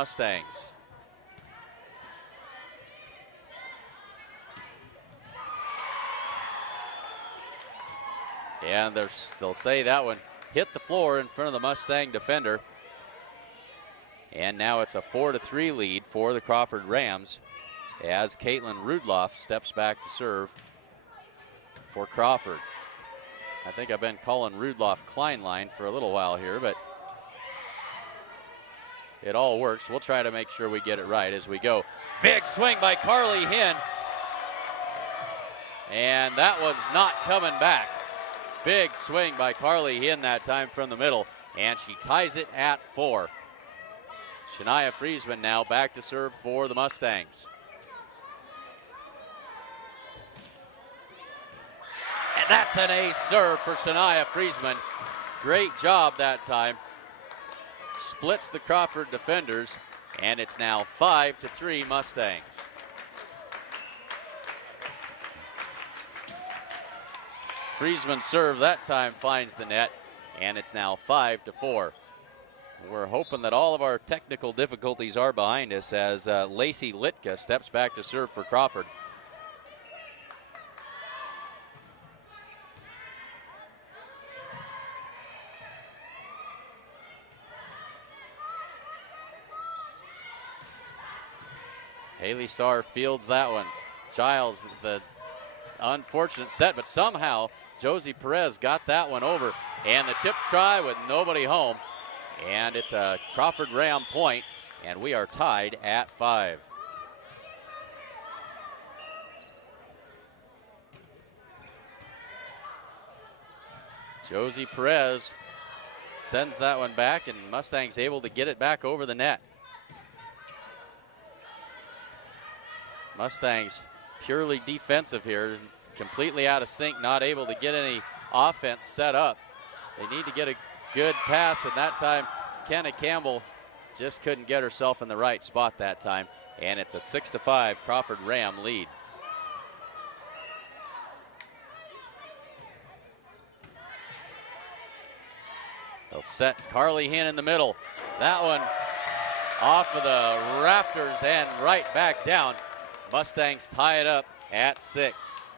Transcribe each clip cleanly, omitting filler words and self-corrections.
Mustangs. And they'll say that one hit the floor in front of the Mustang defender. And now it's a 4-3 lead for the Crawford Rams as Caitlin Rudloff steps back to serve for Crawford. I think I've been calling Rudloff Kleinline for a little while here, but it all works. We'll try to make sure we get it right as we go. Big swing by Carly Hinn. And that one's not coming back. Big swing by Carly Hinn that time from the middle, and she ties it at 4. Shania Friesman now back to serve for the Mustangs. And that's an ace serve for Shania Friesman. Great job that time. Splits the Crawford defenders, and it's now 5-3 Mustangs. Friesman's serve that time finds the net, and it's now 5-4. We're hoping that all of our technical difficulties are behind us as Lacey Litka steps back to serve for Crawford. Haley Starr fields that one. Giles, the unfortunate set, but somehow Josie Perez got that one over. And the tip try with nobody home. And it's a Crawford Ram point, and we are tied at 5. Josie Perez sends that one back, and Mustangs able to get it back over the net. Mustangs purely defensive here, completely out of sync, not able to get any offense set up. They need to get a good pass, and that time Kenna Campbell just couldn't get herself in the right spot that time, and it's a 6-5 Crawford Ram lead. They'll set Carly Hinn in the middle. That one off of the rafters and right back down. Mustangs tie it up at 6.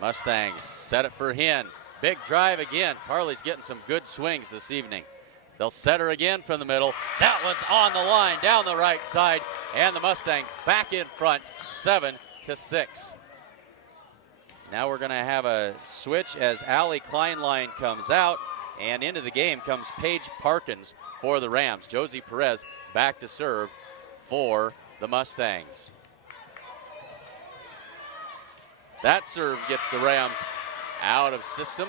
Mustangs set it for Hinn. Big drive again. Carly's getting some good swings this evening. They'll set her again from the middle. That one's on the line, down the right side, and the Mustangs back in front, 7-6. Now we're going to have a switch as Allie Kleinline comes out, and into the game comes Paige Parkins for the Rams. Josie Perez back to serve for the Mustangs. That serve gets the Rams out of system,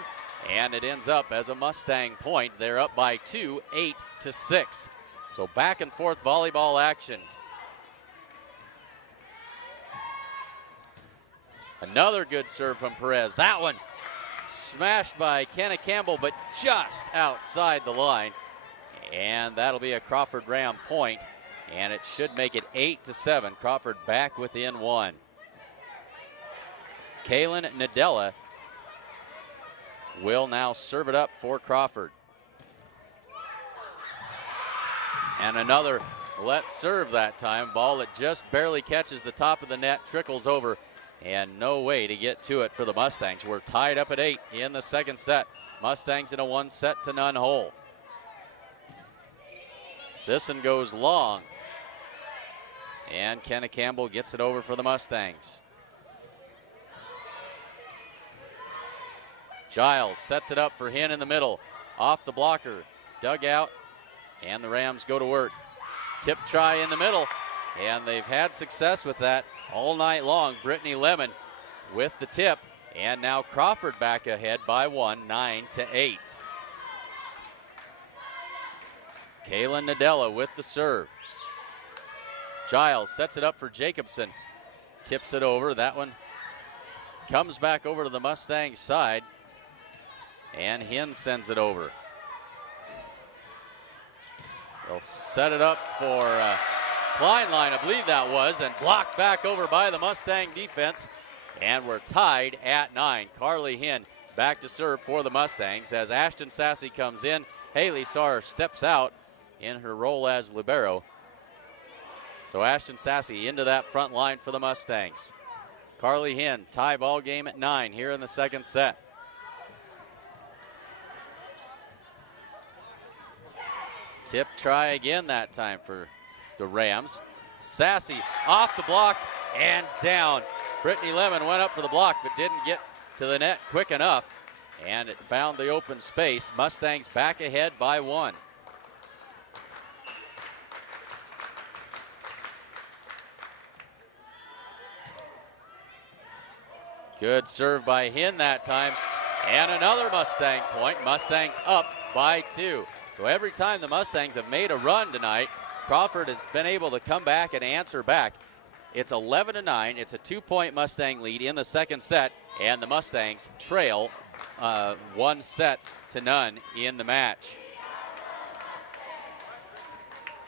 and it ends up as a Mustang point. They're up by 2, 8-6. So back and forth volleyball action. Another good serve from Perez. That one smashed by Kenna Campbell, but just outside the line. And that'll be a Crawford Ram point, and it should make it 8-7. Crawford back within 1. Kaylin Nadella will now serve it up for Crawford. And another let's serve that time. Ball that just barely catches the top of the net, trickles over, and no way to get to it for the Mustangs. We're tied up at 8 in the second set. Mustangs in a 1-0 hole. This one goes long, and Kenna Campbell gets it over for the Mustangs. Giles sets it up for Hinn in the middle. Off the blocker, dug out, and the Rams go to work. Tip try in the middle, and they've had success with that all night long. Brittany Lemon with the tip, and now Crawford back ahead by 1, 9-8. Kaylin Nadella with the serve. Giles sets it up for Jacobson. Tips it over. That one comes back over to the Mustangs side, and Hinn sends it over. They'll set it up for Klein line, I believe that was, and blocked back over by the Mustang defense. And we're tied at 9. Carly Hinn back to serve for the Mustangs as Ashton Sassy comes in. Haley Sarr steps out in her role as libero. So Ashton Sassy into that front line for the Mustangs. Carly Hinn, tie ball game at 9 here in the second set. Tip try again that time for the Rams. Sassy off the block and down. Brittany Lemon went up for the block but didn't get to the net quick enough, and it found the open space. Mustangs back ahead by 1. Good serve by Hinn that time, and another Mustang point. Mustangs up by 2. So every time the Mustangs have made a run tonight, Crawford has been able to come back and answer back. It's 11-9. It's a 2-point Mustang lead in the second set, and the Mustangs trail 1-0 in the match.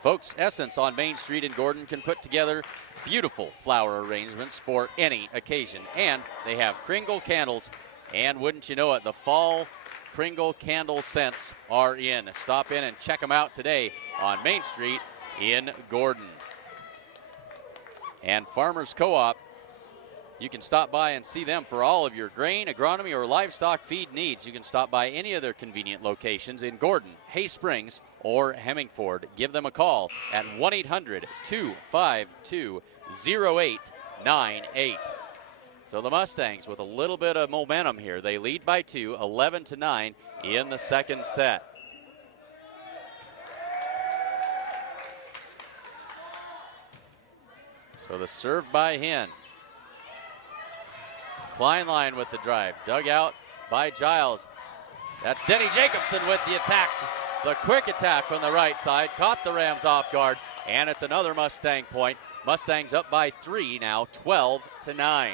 Folks, Essence on Main Street in Gordon can put together beautiful flower arrangements for any occasion, and they have Kringle candles, and wouldn't you know it, the fall Kringle candle scents are in. Stop in and check them out today on Main Street in Gordon. And Farmers Co-op, you can stop by and see them for all of your grain, agronomy, or livestock feed needs. You can stop by any of their convenient locations in Gordon, Hay Springs, or Hemingford. Give them a call at 1-800-252-0898. So the Mustangs with a little bit of momentum here. They lead by 2, 11-9 in the second set. So the serve by Hinn. Kleinlein with the drive. Dug out by Giles. That's Denny Jacobson with the attack. The quick attack from the right side. Caught the Rams off guard. And it's another Mustang point. Mustangs up by 3 now, 12-9.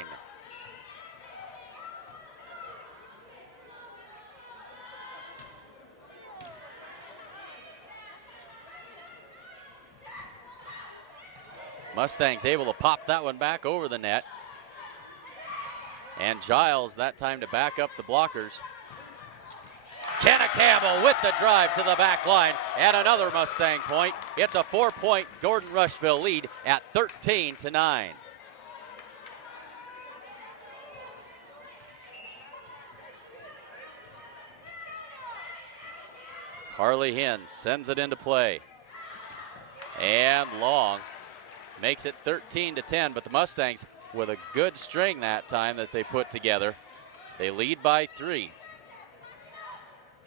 Mustangs able to pop that one back over the net. And Giles that time to back up the blockers. Kenna Campbell with the drive to the back line and another Mustang point. It's a 4-point Gordon Rushville lead at 13-9. Carly Hinn sends it into play. And long. Makes it 13-10, but the Mustangs with a good string that time that they put together. They lead by 3.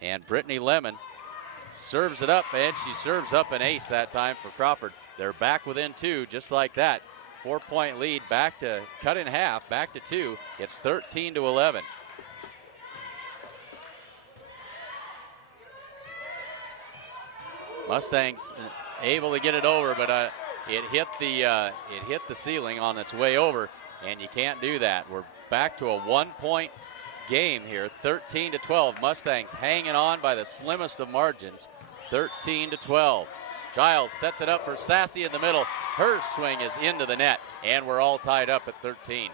And Brittany Lemon serves it up, and she serves up an ace that time for Crawford. They're back within 2 just like that. 4-point lead back to cut in half, back to 2. It's 13-11. Mustangs able to get it over, but it hit the ceiling on its way over, and you can't do that. We're back to a 1-point game here, 13-12. Mustangs hanging on by the slimmest of margins, 13-12. Giles sets it up for Sassy in the middle. Her swing is into the net, and we're all tied up at 13.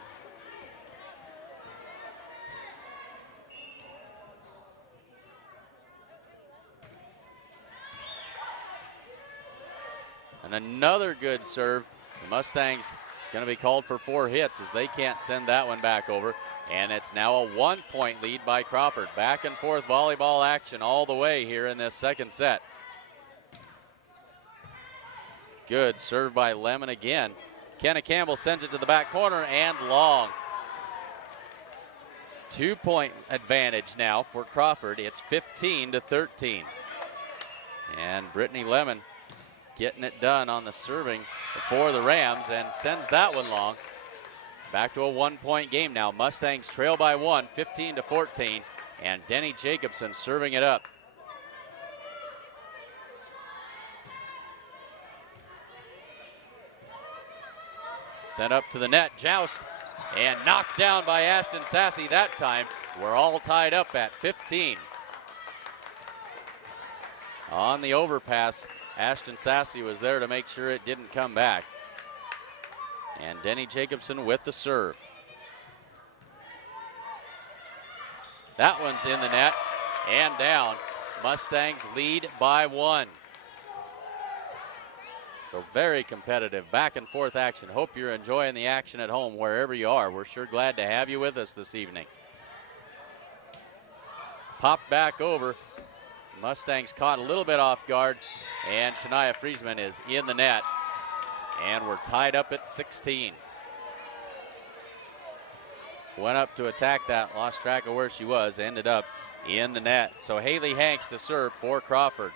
And another good serve. The Mustangs going to be called for 4 hits as they can't send that one back over. And it's now a 1-point lead by Crawford. Back and forth volleyball action all the way here in this second set. Good serve by Lemon again. Kenna Campbell sends it to the back corner and long. 2-point advantage now for Crawford. It's 15-13. And Brittany Lemon getting it done on the serving for the Rams and sends that one long. Back to a 1-point game now. Mustangs trail by 1, 15-14, and Denny Jacobson serving it up. Sent up to the net, joust, and knocked down by Ashton Sassy that time. We're all tied up at 15. On the overpass, Ashton Sassy was there to make sure it didn't come back. And Denny Jacobson with the serve. That one's in the net and down. Mustangs lead by 1. So very competitive, back and forth action. Hope you're enjoying the action at home wherever you are. We're sure glad to have you with us this evening. Popped back over. Mustangs caught a little bit off guard, and Shania Friesman is in the net. And we're tied up at 16. Went up to attack that, lost track of where she was, ended up in the net. So Haley Hanks to serve for Crawford.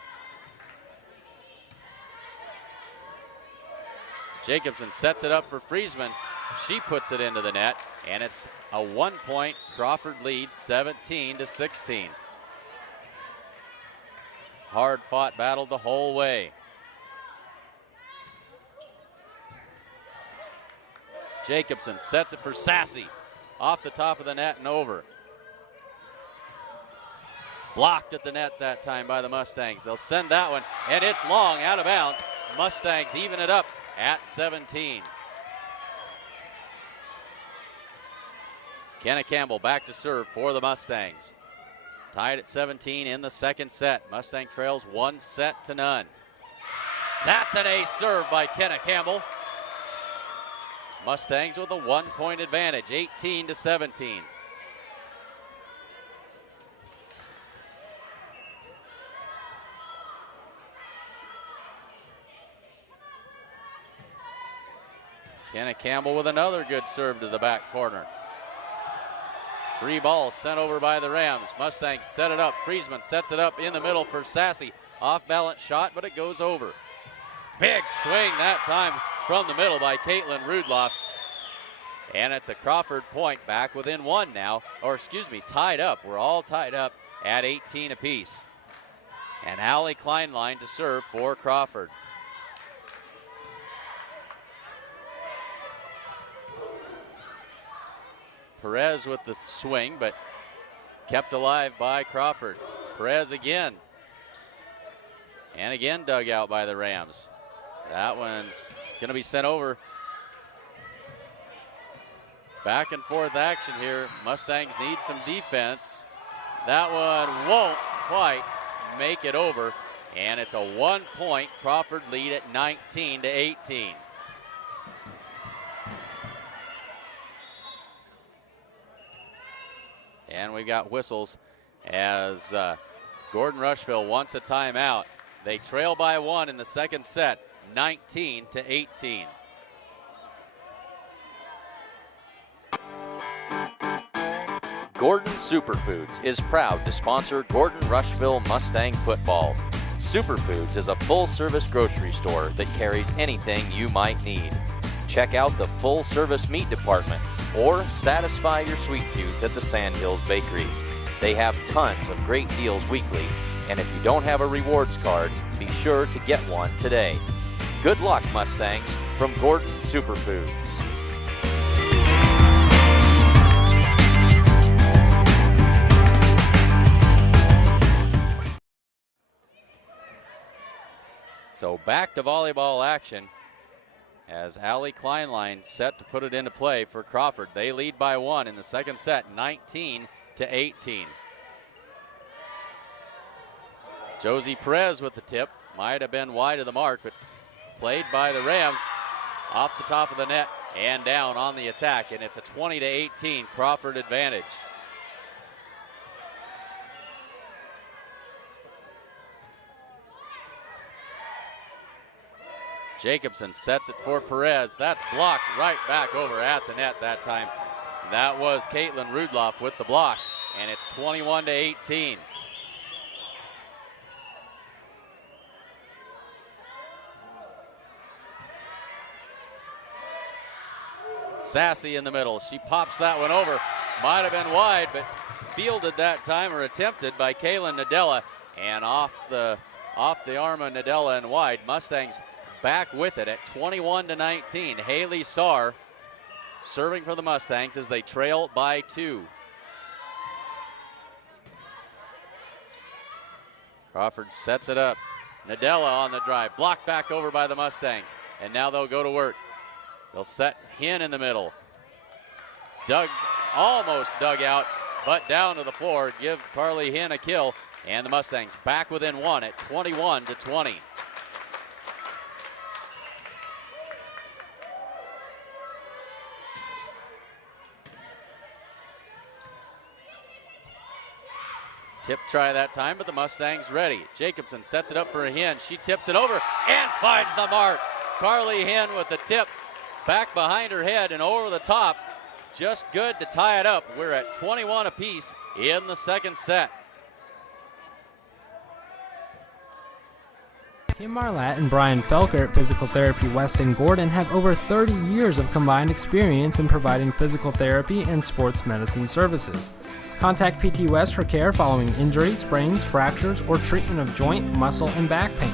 Jacobson sets it up for Friesman. She puts it into the net, and it's a 1-point Crawford lead, 17-16. Hard fought battle the whole way. Jacobson sets it for Sassy. Off the top of the net and over. Blocked at the net that time by the Mustangs. They'll send that one, and it's long, out of bounds. Mustangs even it up at 17. Kenna Campbell back to serve for the Mustangs. Tied at 17 in the second set. Mustang trails 1-0. That's an ace serve by Kenna Campbell. Mustangs with a 1-point advantage, 18-17. Kenna Campbell with another good serve to the back corner. Free ball sent over by the Rams. Mustangs set it up. Friesman sets it up in the middle for Sassy. Off balance shot, but it goes over. Big swing that time from the middle by Caitlin Rudloff. And it's a Crawford point, back within 1 now. Or excuse me, tied up. We're all tied up at 18 apiece. And Allie Kleinlein to serve for Crawford. Perez with the swing, but kept alive by Crawford. Perez again. And again dug out by the Rams. That one's going to be sent over. Back and forth action here. Mustangs need some defense. That one won't quite make it over. And it's a 1-point Crawford lead at 19-18. And we've got whistles as Gordon Rushville wants a timeout. They trail by 1 in the second set, 19-18. Gordon Superfoods is proud to sponsor Gordon Rushville Mustang football. Superfoods is a full-service grocery store that carries anything you might need. Check out the full-service meat department or satisfy your sweet tooth at the Sandhills Bakery. They have tons of great deals weekly, and if you don't have a rewards card, be sure to get one today. Good luck, Mustangs, from Gordon Superfoods. So back to volleyball action as Allie Kleinlein set to put it into play for Crawford. They lead by 1 in the second set, 19-18. Josie Perez with the tip. Might have been wide of the mark, but played by the Rams off the top of the net and down on the attack, and it's a 20-18 Crawford advantage. Jacobson sets it for Perez. That's blocked right back over at the net that time. That was Caitlin Rudloff with the block, and it's 21-18. Sassy in the middle. She pops that one over. Might have been wide, but fielded that time, or attempted, by Kaylin Nadella, and off the arm of Nadella and wide. Mustangs back with it at 21-19. Haley Saar serving for the Mustangs as they trail by 2. Crawford sets it up. Nadella on the drive, blocked back over by the Mustangs, and now they'll go to work. They'll set Hinn in the middle. Almost dug out, but down to the floor. Give Carly Hinn a kill, and the Mustangs back within one at 21-20. Tip try that time, but the Mustangs ready. Jacobson sets it up for Hinn. She tips it over and finds the mark. Carly Hinn with the tip back behind her head and over the top. Just good to tie it up. We're at 21 apiece in the second set. Kim Marlatt and Brian Felker at Physical Therapy West in Gordon have over 30 years of combined experience in providing physical therapy and sports medicine services. Contact PT West for care following injury, sprains, fractures, or treatment of joint, muscle, and back pain.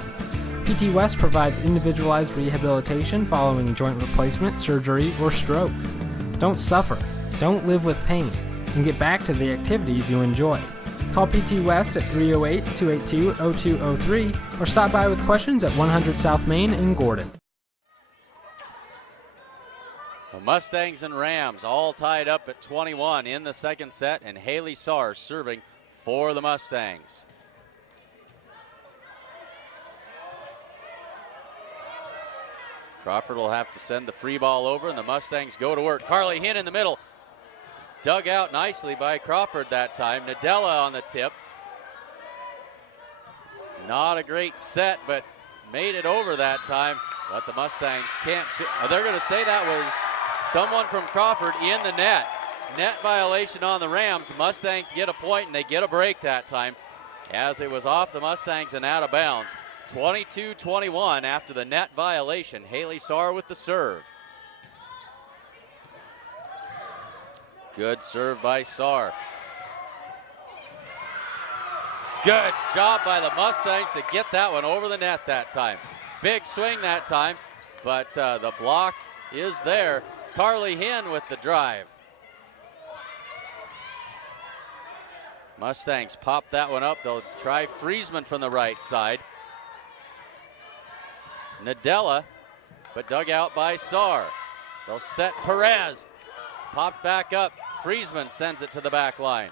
PT West provides individualized rehabilitation following joint replacement, surgery, or stroke. Don't suffer, don't live with pain, and get back to the activities you enjoy. Call PT West at 308-282-0203 or stop by with questions at 100 South Main in Gordon. The Mustangs and Rams all tied up at 21 in the second set, and Haley Saar serving for the Mustangs. Crawford will have to send the free ball over, and the Mustangs go to work. Carly Hinn in the middle. Dug out nicely by Crawford that time. Nadella on the tip. Not a great set, but made it over that time. But the Mustangs can't. They're going to say that was someone from Crawford in the net. Net violation on the Rams. Mustangs get a point, and they get a break that time, as it was off the Mustangs and out of bounds. 22-21 after the net violation. Haley Saar with the serve. Good serve by Saar. Good job by the Mustangs to get that one over the net that time. Big swing that time, but the block is there. Carly Hinn with the drive. Mustangs pop that one up. They'll try Friesman from the right side. Nadella, but dug out by Saar. They'll set Perez. Popped back up. Friesman sends it to the back line.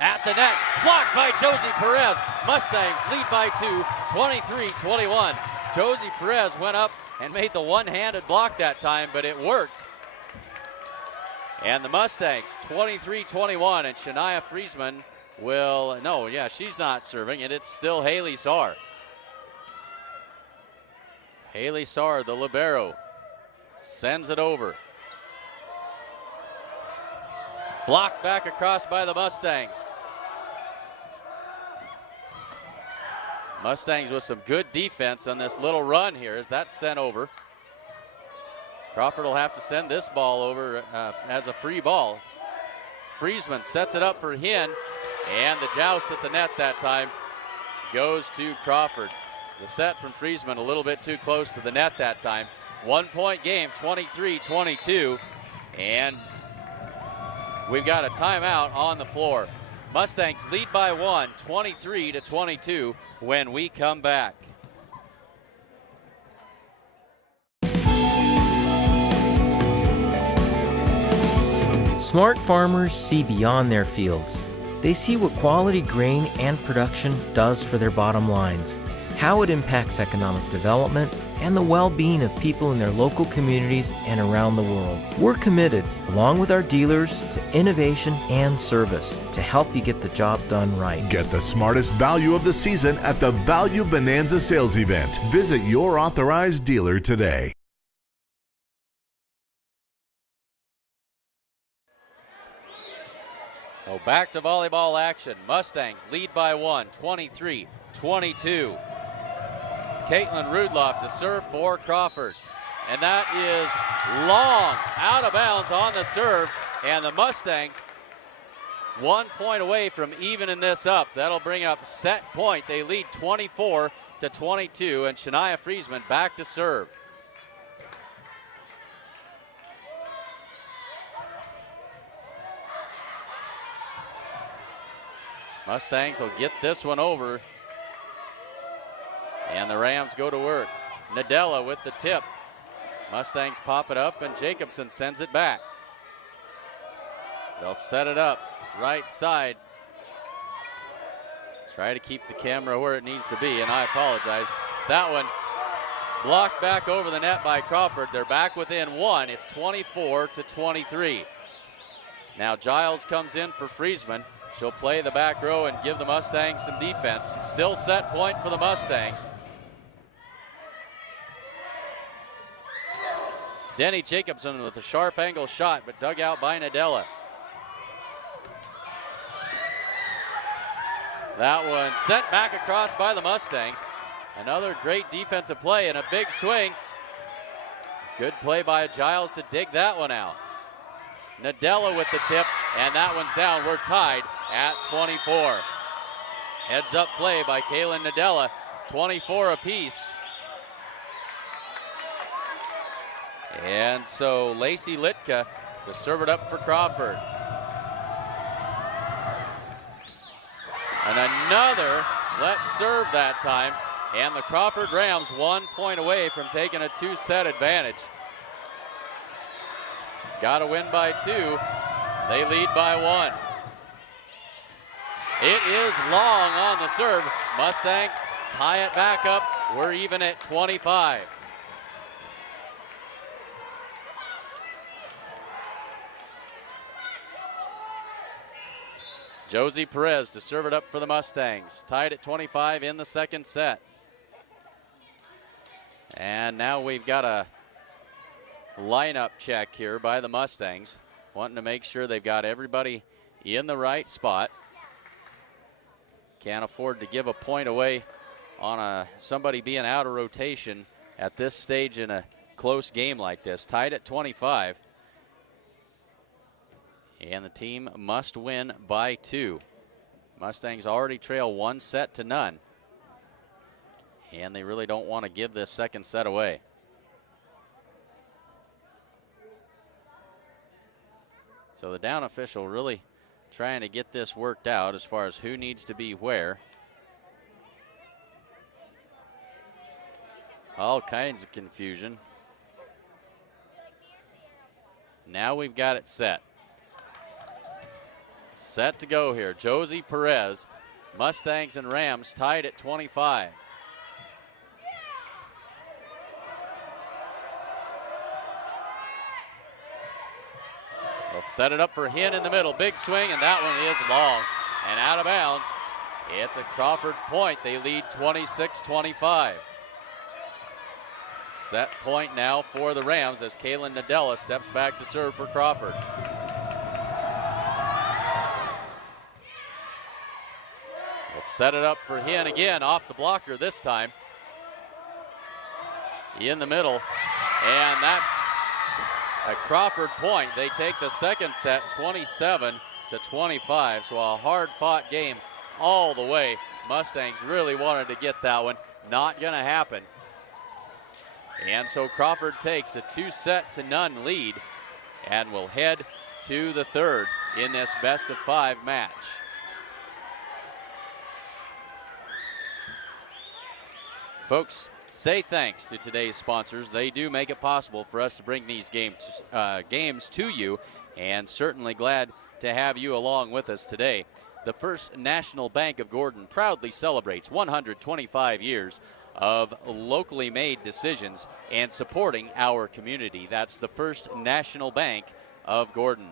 At the net, blocked by Josie Perez. Mustangs lead by 2, 23-21. Josie Perez went up and made the one-handed block that time, but it worked. And the Mustangs, 23-21, and Shania Friesman she's not serving, and it's still Haley Saar. Haley Saar, the libero, sends it over. Blocked back across by the Mustangs. Mustangs with some good defense on this little run here as that's sent over. Crawford will have to send this ball over as a free ball. Friesman sets it up for Hinn, and the joust at the net that time goes to Crawford. The set from Friesman a little bit too close to the net that time. 1 point game, 23-22, and we've got a timeout on the floor. Mustangs lead by 1, 23-22 when we come back. Smart farmers see beyond their fields. They see what quality grain and production does for their bottom lines, how it impacts economic development, and the well-being of people in their local communities and around the world. We're committed, along with our dealers, to innovation and service to help you get the job done right. Get the smartest value of the season at the Value Bonanza sales event. Visit your authorized dealer today. So back to volleyball action. Mustangs lead by 1, 23-22. Caitlin Rudloff to serve for Crawford. And that is long, out of bounds on the serve. And the Mustangs 1 point away from evening this up. That'll bring up set point. They lead 24-22, and Shania Friesman back to serve. Mustangs will get this one over. And the Rams go to work. Nadella with the tip. Mustangs pop it up, and Jacobson sends it back. They'll set it up right side. Try to keep the camera where it needs to be, and I apologize. That one blocked back over the net by Crawford. They're back within one. It's 24-23. Now Giles comes in for Friesman. She'll play the back row and give the Mustangs some defense. Still set point for the Mustangs. Denny Jacobson with a sharp angle shot, but dug out by Nadella. That one sent back across by the Mustangs. Another great defensive play and a big swing. Good play by Giles to dig that one out. Nadella with the tip, and that one's down. We're tied at 24. Heads up play by Kaylin Nadella, 24 apiece. And so Lacey Litka to serve it up for Crawford. And another let serve that time. And the Crawford Rams 1 point away from taking a 2-set advantage. Got to win by 2. They lead by 1. It is long on the serve. Mustangs tie it back up. We're even at 25. Josie Perez to serve it up for the Mustangs. Tied at 25 in the second set. And now we've got a lineup check here by the Mustangs, wanting to make sure they've got everybody in the right spot. Can't afford to give a point away on somebody being out of rotation at this stage in a close game like this. Tied at 25. And the team must win by 2. Mustangs already trail 1-0. And they really don't want to give this second set away. So the down official really trying to get this worked out as far as who needs to be where. All kinds of confusion. Now we've got it set. Set to go here. Josie Perez, Mustangs and Rams tied at 25. They'll set it up for Hinn in the middle. Big swing, and that one is long and out of bounds. It's a Crawford point. They lead 26-25. Set point now for the Rams as Kaylin Nadella steps back to serve for Crawford. They'll set it up for Hinn again, off the blocker this time. In the middle, and that's a Crawford point. They take the second set 27-25, so a hard-fought game all the way. Mustangs really wanted to get that one. Not going to happen. And so Crawford takes a 2-0 lead and will head to the third in this best-of-5 match. Folks, say thanks to today's sponsors. They do make it possible for us to bring these games to you, and certainly glad to have you along with us today. The First National Bank of Gordon proudly celebrates 125 years of locally made decisions and supporting our community. That's the First National Bank of Gordon.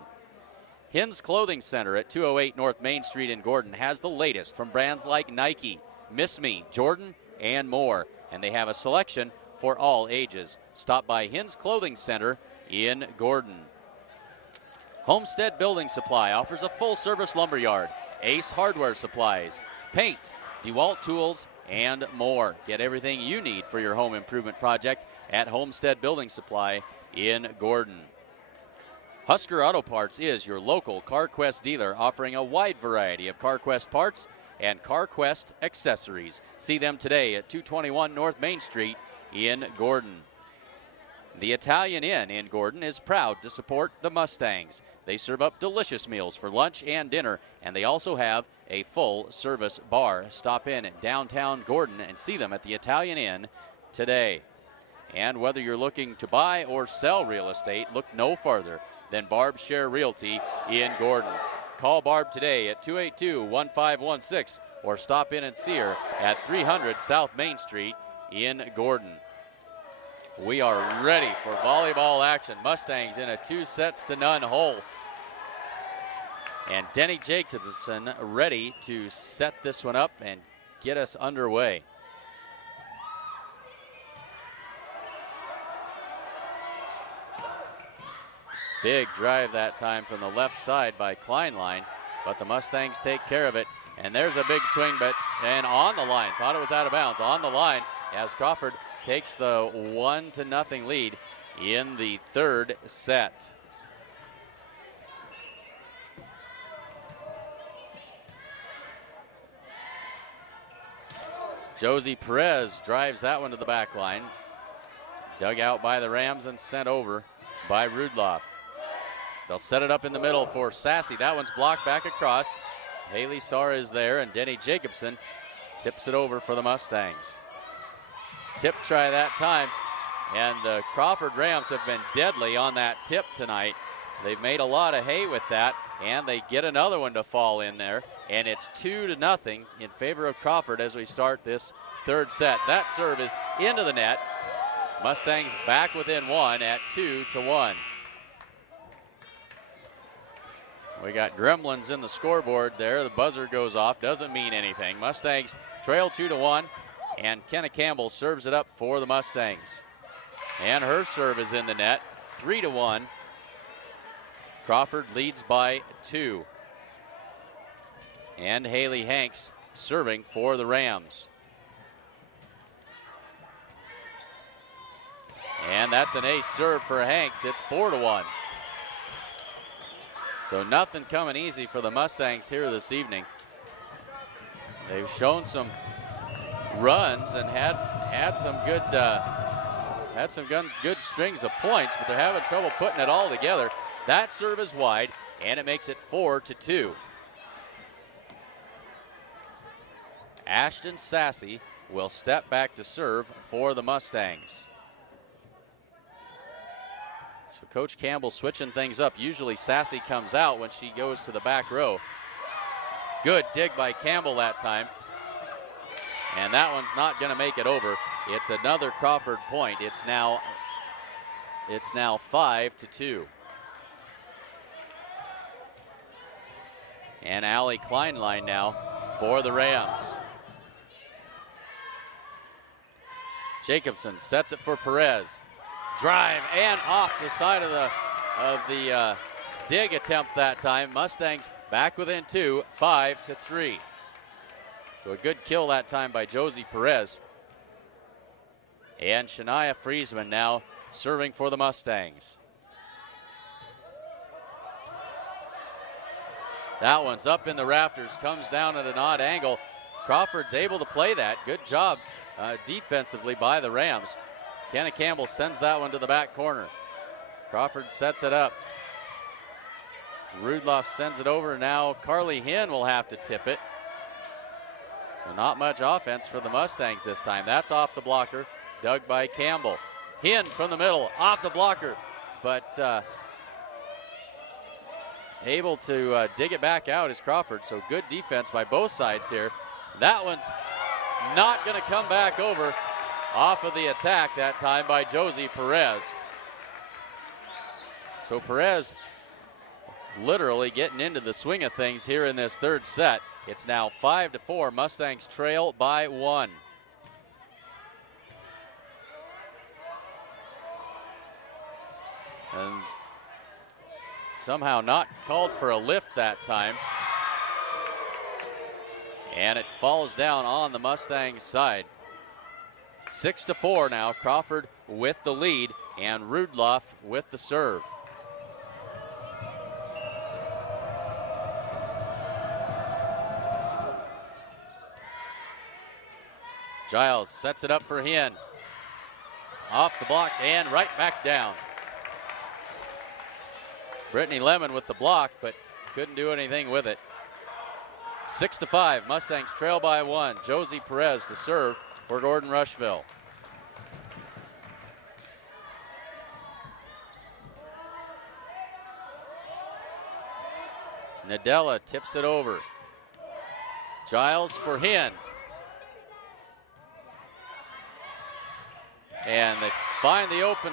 Hinn's Clothing Center at 208 North Main Street in Gordon has the latest from brands like Nike, Miss Me, Jordan, and more. And they have a selection for all ages. Stop by Hinn's Clothing Center in Gordon. Homestead Building Supply offers a full-service lumberyard, Ace Hardware Supplies, paint, DeWalt tools, and more. Get everything you need for your home improvement project at Homestead Building Supply in Gordon. Husker Auto Parts is your local CarQuest dealer, offering a wide variety of CarQuest parts and CarQuest accessories. See them today at 221 North Main Street in Gordon. The Italian Inn in Gordon is proud to support the Mustangs. They serve up delicious meals for lunch and dinner, and they also have a full-service bar. Stop in downtown Gordon and see them at the Italian Inn today. And whether you're looking to buy or sell real estate, look no farther than Barb Share Realty in Gordon. Call Barb today at 282-1516 or stop in and see her at 300 South Main Street in Gordon. We are ready for volleyball action. Mustangs in a 2-0 hole. And Denny Jacobson ready to set this one up and get us underway. Big drive that time from the left side by Kleinlein, but the Mustangs take care of it. And there's a big swing, and on the line. Thought it was out of bounds. On the line as Crawford takes the 1-0 lead in the third set. Josie Perez drives that one to the back line. Dug out by the Rams and sent over by Rudloff. They'll set it up in the middle for Sassy. That one's blocked back across. Haley Sarr is there, and Denny Jacobson tips it over for the Mustangs. Tip try that time, and the Crawford Rams have been deadly on that tip tonight. They've made a lot of hay with that, and they get another one to fall in there, and it's 2-0 in favor of Crawford as we start this third set. That serve is into the net. Mustangs back within one at 2-1. We got gremlins in the scoreboard there. The buzzer goes off, doesn't mean anything. Mustangs trail 2-1, and Kenna Campbell serves it up for the Mustangs. And her serve is in the net, 3-1. Crawford leads by 2. And Haley Hanks serving for the Rams. And that's an ace serve for Hanks. It's 4-1. So nothing coming easy for the Mustangs here this evening. They've shown some runs and had some good strings of points, but they're having trouble putting it all together. That serve is wide, and it makes it 4-2. Ashton Sassy will step back to serve for the Mustangs. So Coach Campbell switching things up. Usually Sassy comes out when she goes to the back row. Good dig by Campbell that time. And that one's not going to make it over. It's another Crawford point. It's now 5-2. And Allie Kleinlein now for the Rams. Jacobson sets it for Perez. Drive and off the side of the dig attempt that time. Mustangs back within 2, 5-3. So a good kill that time by Josie Perez. And Shania Friesman now serving for the Mustangs. That one's up in the rafters, comes down at an odd angle. Crawford's able to play that. Good job defensively by the Rams. Kenna Campbell sends that one to the back corner. Crawford sets it up. Rudloff sends it over. Now Carly Hinn will have to tip it. Well, not much offense for the Mustangs this time. That's off the blocker, dug by Campbell. Hinn from the middle, off the blocker, but able to dig it back out is Crawford. So good defense by both sides here. That one's not going to come back over. Off of the attack that time by Josie Perez. So Perez literally getting into the swing of things here in this third set. It's now 5-4. Mustangs trail by 1. And somehow not called for a lift that time. And it falls down on the Mustangs side. 6-4 now. Crawford with the lead and Rudloff with the serve. Giles sets it up for Hinn. Off the block and right back down. Brittany Lemon with the block, but couldn't do anything with it. 6-5, Mustangs trail by 1. Josie Perez to serve for Gordon Rushville. Nadella tips it over. Giles for Hinn. And they find the open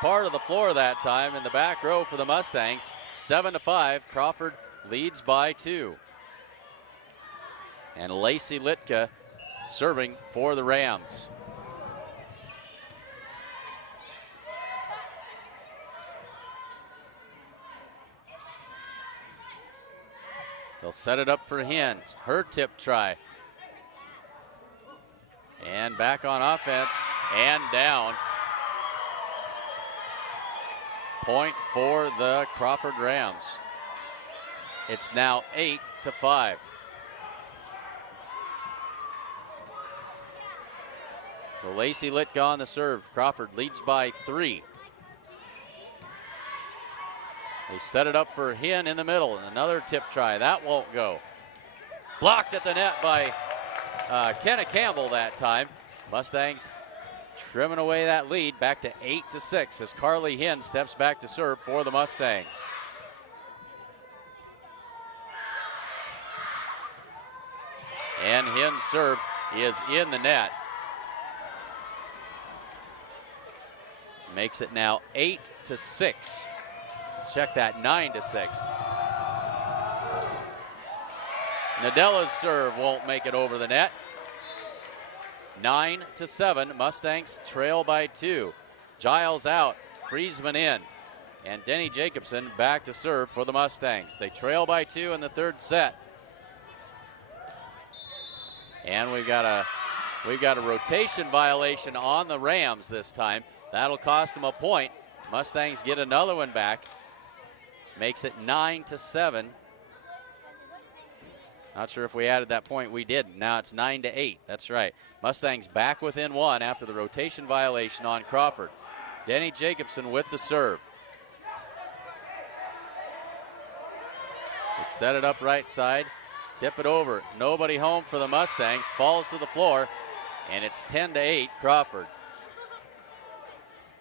part of the floor that time in the back row for the Mustangs. 7-5, Crawford leads by 2. And Lacey Litka serving for the Rams. They'll set it up for Hinn. Her tip try. And back on offense and down. Point for the Crawford Rams. It's now 8-5. So Lacey Litka on the serve. Crawford leads by 3. They set it up for Hinn in the middle. And another tip try. That won't go. Blocked at the net by Kenna Campbell that time. Mustangs trimming away that lead back to 8-6 as Carly Hinn steps back to serve for the Mustangs. And Hinn's serve is in the net. Makes it now 8-6. Let's check that, 9-6. Nadella's serve won't make it over the net. 9-7, Mustangs trail by 2. Giles out, Friesman in, and Denny Jacobson back to serve for the Mustangs. They trail by 2 in the third set. And we've got a rotation violation on the Rams this time. That'll cost them a point. Mustangs get another one back. Makes it 9-7. Not sure if we added that point. We didn't. Now it's 9-8. That's right. Mustangs back within 1 after the rotation violation on Crawford. Denny Jacobson with the serve. They set it up right side. Tip it over. Nobody home for the Mustangs. Falls to the floor. And it's 10-8 Crawford.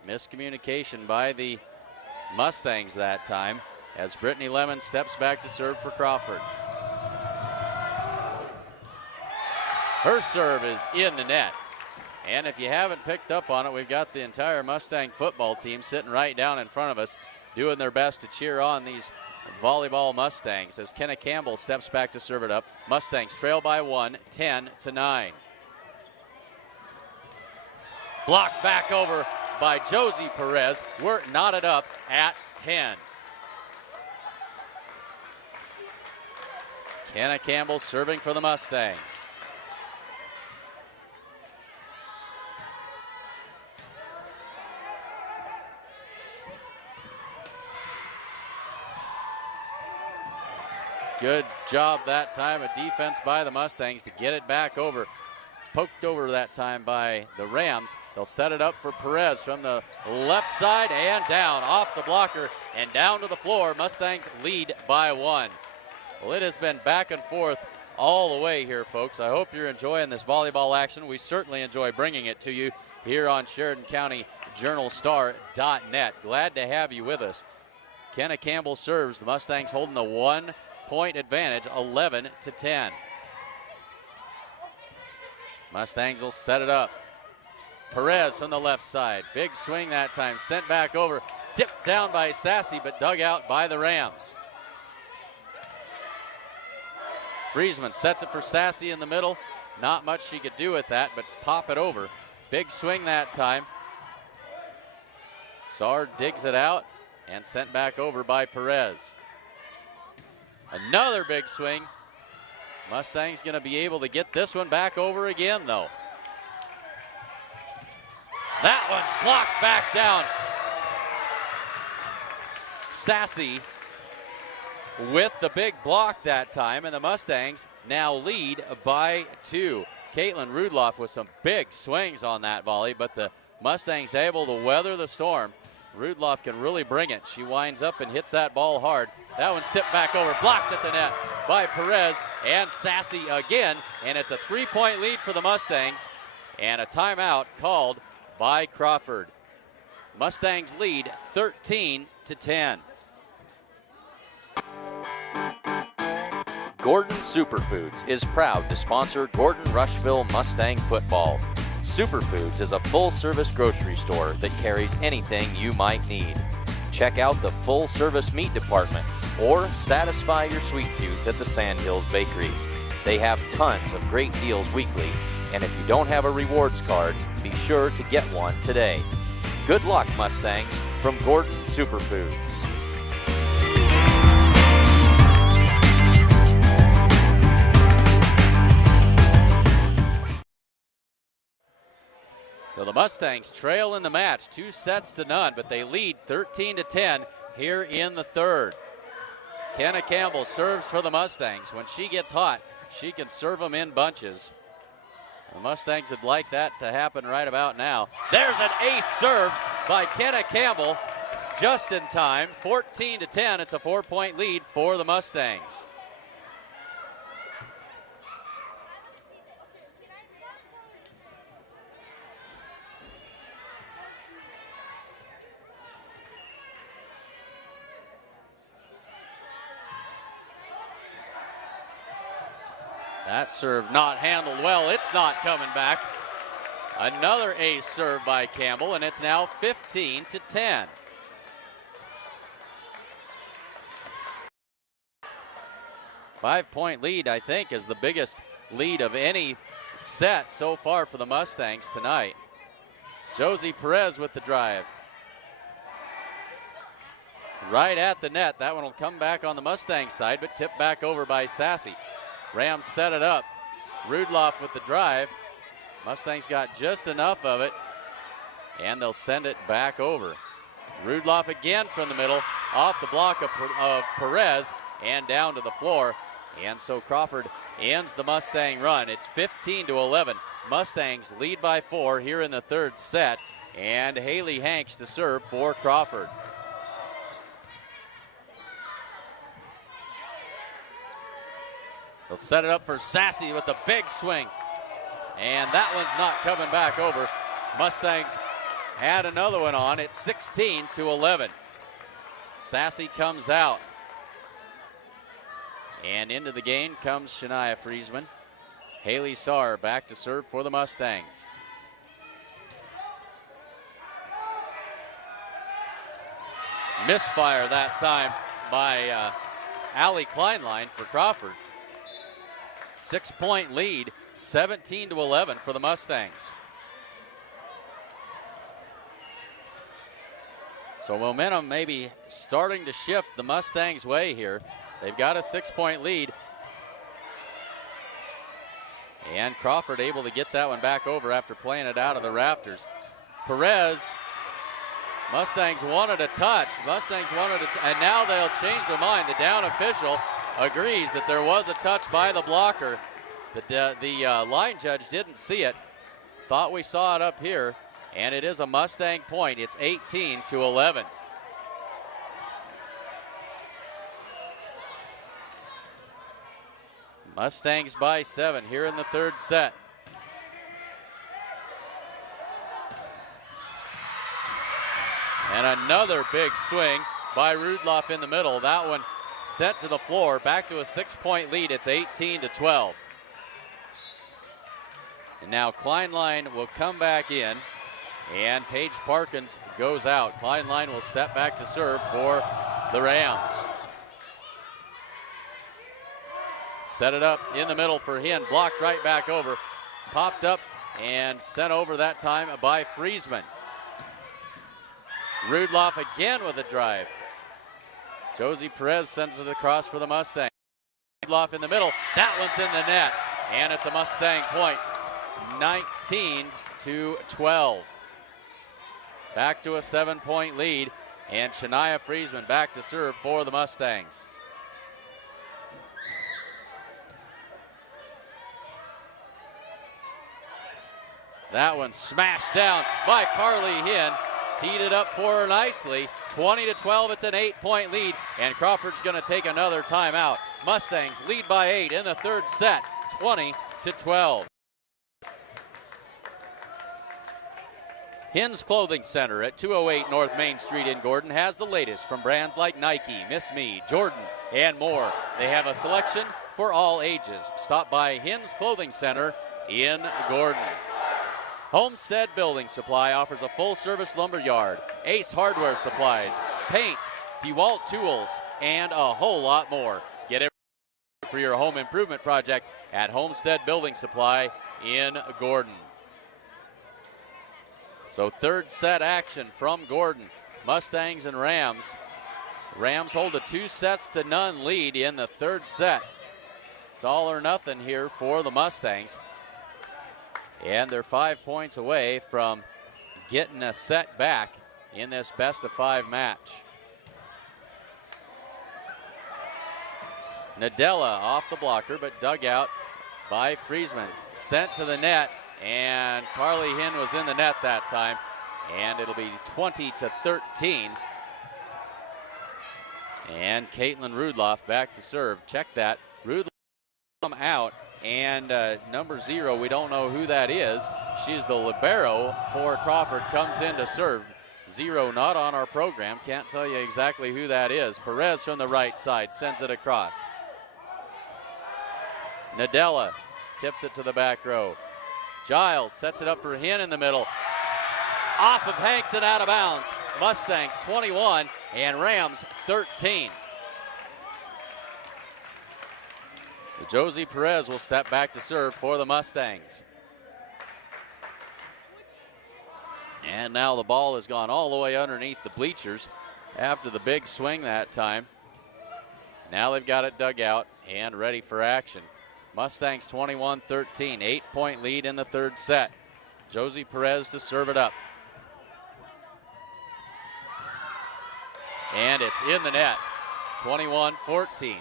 Miscommunication by the Mustangs that time as Brittany Lemon steps back to serve for Crawford. Her serve is in the net. And if you haven't picked up on it, we've got the entire Mustang football team sitting right down in front of us doing their best to cheer on these volleyball Mustangs as Kenna Campbell steps back to serve it up. Mustangs trail by 1, 10-9. Blocked back over by Josie Perez. We're knotted up at 10. Kenna Campbell serving for the Mustangs. Good job that time of defense by the Mustangs to get it back over. Poked over that time by the Rams. They'll set it up for Perez from the left side and down off the blocker and down to the floor. Mustangs lead by 1. Well, it has been back and forth all the way here, folks. I hope you're enjoying this volleyball action. We certainly enjoy bringing it to you here on Sheridan County JournalStar.net. Glad to have you with us. Kenna Campbell serves. The Mustangs holding the 1-point advantage, 11-10. Mustangs will set it up. Perez from the left side. Big swing that time. Sent back over. Tipped down by Sassy, but dug out by the Rams. Friesman sets it for Sassy in the middle. Not much she could do with that, but pop it over. Big swing that time. Sard digs it out and sent back over by Perez. Another big swing. Mustangs going to be able to get this one back over again, though. That one's blocked back down. Sassy with the big block that time, and the Mustangs now lead by 2. Caitlin Rudloff with some big swings on that volley, but the Mustangs able to weather the storm. Rudloff can really bring it. She winds up and hits that ball hard. That one's tipped back over, blocked at the net by Perez and Sassy again, and it's a 3-point lead for the Mustangs, and a timeout called by Crawford. Mustangs lead 13-10. Gordon Superfoods is proud to sponsor Gordon Rushville Mustang football. Superfoods is a full-service grocery store that carries anything you might need. Check out the full-service meat department or satisfy your sweet tooth at the Sandhills Bakery. They have tons of great deals weekly, and if you don't have a rewards card, be sure to get one today. Good luck, Mustangs, from Gordon Superfoods. So the Mustangs trail in the match, 2-0, but they lead 13-10 here in the third. Kenna Campbell serves for the Mustangs. When she gets hot, she can serve them in bunches. The Mustangs would like that to happen right about now. There's an ace serve by Kenna Campbell just in time. 14-10, it's a 4-point lead for the Mustangs. That serve not handled well. It's not coming back. Another ace serve by Campbell, and it's now 15-10. Five-point lead, I think, is the biggest lead of any set so far for the Mustangs tonight. Josie Perez with the drive. Right at the net. That one will come back on the Mustang side, but tipped back over by Sassy. Rams set it up. Rudloff with the drive. Mustangs got just enough of it, and they'll send it back over. Rudloff again from the middle, off the block of Perez, and down to the floor. And so Crawford ends the Mustang run. It's 15-11. Mustangs lead by 4 here in the third set, and Haley Hanks to serve for Crawford. They'll set it up for Sassy with a big swing. And that one's not coming back over. Mustangs had another one on. It's 16-11. Sassy comes out. And into the game comes Shania Friesman. Haley Saar back to serve for the Mustangs. Misfire that time by Allie Kleinlein for Crawford. 6-point lead, 17-11 for the Mustangs. So momentum maybe starting to shift the Mustangs' way here. They've got a 6-point lead. And Crawford able to get that one back over after playing it out of the rafters. Perez, Mustangs wanted a touch. And now they'll change their mind. The down official agrees that there was a touch by the blocker. The line judge didn't see it. Thought we saw it up here, and it is a Mustang point. It's 18-11. Mustangs by 7 here in the third set. And another big swing by Rudloff in the middle. That one sent to the floor, back to a 6-point lead. It's 18-12. And now Kleinlein will come back in, and Paige Parkins goes out. Kleinlein will step back to serve for the Rams. Set it up in the middle for Hinn, blocked right back over. Popped up and sent over that time by Friesman. Rudloff again with a drive. Josie Perez sends it across for the Mustangs. Rudloff in the middle, that one's in the net, and it's a Mustang point. 19-12. Back to a 7-point lead, and Shania Friesman back to serve for the Mustangs. That one smashed down by Carly Hinn, teed it up for her nicely. 20-12, it's an 8-point lead, and Crawford's going to take another timeout. Mustangs lead by 8 in the third set, 20-12. Hins Clothing Center at 208 North Main Street in Gordon has the latest from brands like Nike, Miss Me, Jordan, and more. They have a selection for all ages. Stop by Hins Clothing Center in Gordon. Homestead Building Supply offers a full-service lumber yard, Ace Hardware Supplies, paint, DeWalt tools, and a whole lot more. Get it for your home improvement project at Homestead Building Supply in Gordon. So third set action from Gordon. Mustangs and Rams. Rams hold a 2-0 lead in the third set. It's all or nothing here for the Mustangs. And they're 5 points away from getting a set back in this best-of-5 match. Nadella off the blocker, but dug out by Friesman. Sent to the net, and Carly Hinn was in the net that time. And it'll be 20-13. And Caitlin Rudloff back to serve. Check that. Rudloff come out. And number 0, we don't know who that is. She's the libero for Crawford, comes in to serve. 0 not on our program. Can't tell you exactly who that is. Perez from the right side sends it across. Nadella tips it to the back row. Giles sets it up for Hinn in the middle. Off of Hanks and out of bounds. Mustangs 21 and Rams 13. Josie Perez will step back to serve for the Mustangs. And now the ball has gone all the way underneath the bleachers after the big swing that time. Now they've got it dug out and ready for action. Mustangs 21-13, 8-point lead in the third set. Josie Perez to serve it up. And it's in the net, 21-14.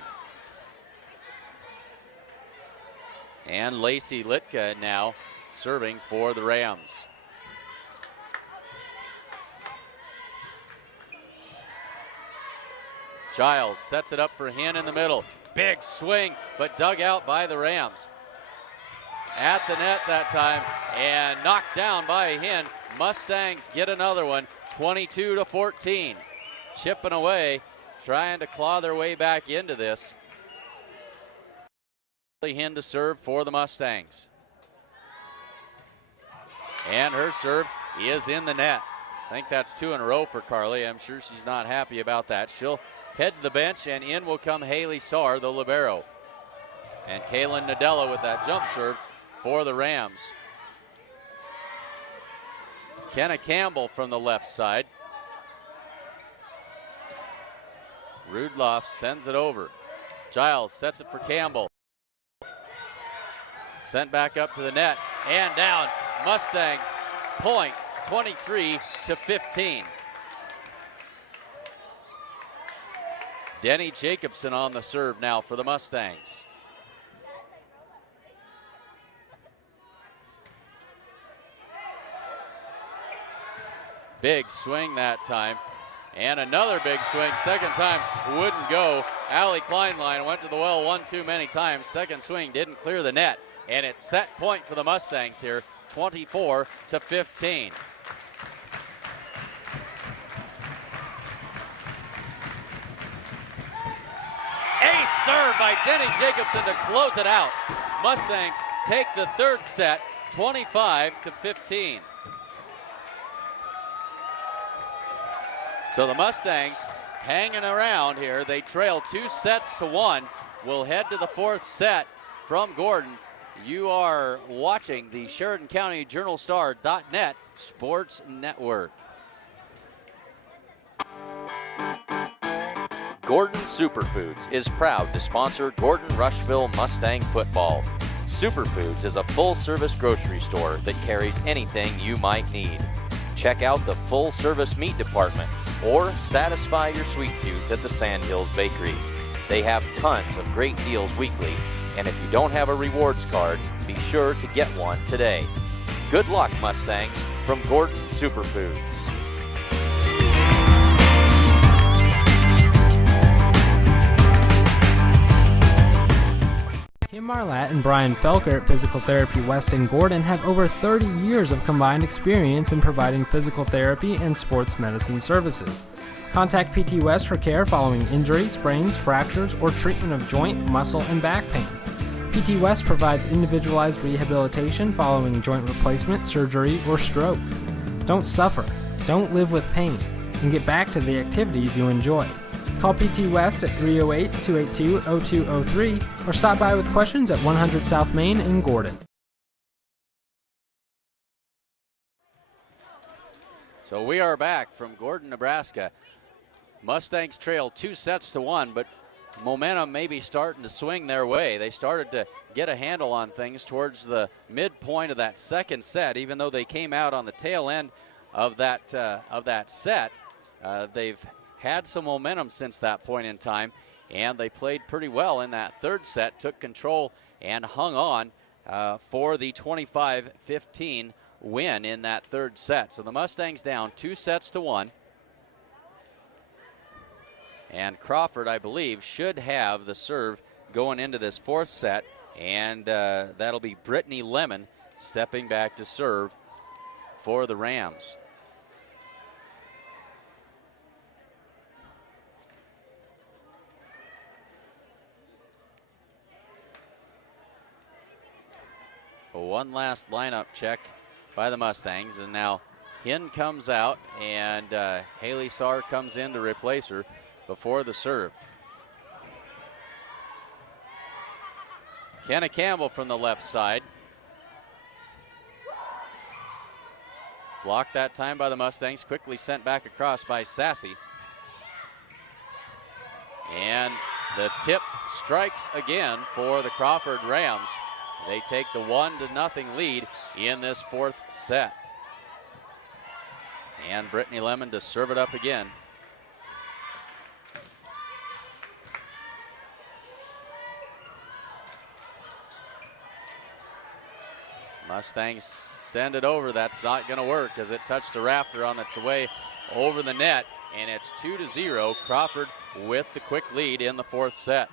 And Lacey Litka now serving for the Rams. Giles sets it up for Hinn in the middle. Big swing, but dug out by the Rams. At the net that time and knocked down by Hinn. Mustangs get another one, 22-14. Chipping away, trying to claw their way back into this. Hinn to serve for the Mustangs. And her serve is in the net. I think that's 2 in a row for Carly. I'm sure she's not happy about that. She'll head to the bench, and in will come Haley Saar, the libero. And Kaylin Nadella with that jump serve for the Rams. Kenna Campbell from the left side. Rudloff sends it over. Giles sets it for Campbell. Sent back up to the net and down. Mustangs point, 23-15. Denny Jacobson on the serve now for the Mustangs. Big swing that time. And another big swing, second time wouldn't go. Allie Kleinlein went to the well one too many times. Second swing didn't clear the net. And it's set point for the Mustangs here, 24-15. Ace serve by Denny Jacobson to close it out. Mustangs take the third set, 25-15. So the Mustangs hanging around here. They trail 2-1. We'll head to the fourth set from Gordon. You are watching the Sheridan County Journal-Star.net Sports Network. Gordon Superfoods is proud to sponsor Gordon Rushville Mustang football. Superfoods is a full-service grocery store that carries anything you might need. Check out the full-service meat department or satisfy your sweet tooth at the Sandhills Bakery. They have tons of great deals weekly, and if you don't have a rewards card, be sure to get one today. Good luck, Mustangs, from Gordon Superfoods. Tim Marlatt and Brian Felker at Physical Therapy West in Gordon have over 30 years of combined experience in providing physical therapy and sports medicine services. Contact PT West for care following injury, sprains, fractures, or treatment of joint, muscle, and back pain. PT West provides individualized rehabilitation following joint replacement, surgery, or stroke. Don't suffer, don't live with pain, and get back to the activities you enjoy. Call PT West at 308-282-0203 or stop by with questions at 100 South Main in Gordon. So we are back from Gordon, Nebraska. Mustangs trail 2-1, but momentum may be starting to swing their way. They started to get a handle on things towards the midpoint of that second set, even though they came out on the tail end of that set. They've had some momentum since that point in time, and they played pretty well in that third set, took control and hung on for the 25-15 win in that third set. So the Mustangs down 2-1. And Crawford, I believe, should have the serve going into this fourth set, and that'll be Brittany Lemon stepping back to serve for the Rams. One last lineup check by the Mustangs, and now Hinn comes out, and Haley Saar comes in to replace her before the serve. Kenna Campbell from the left side. Blocked that time by the Mustangs, quickly sent back across by Sassy. And the tip strikes again for the Crawford Rams. They take the 1-0 lead in this fourth set. And Brittany Lemon to serve it up again. Mustangs send it over. That's not going to work as it touched the rafter on its way over the net. And it's 2-0. Crawford with the quick lead in the fourth set.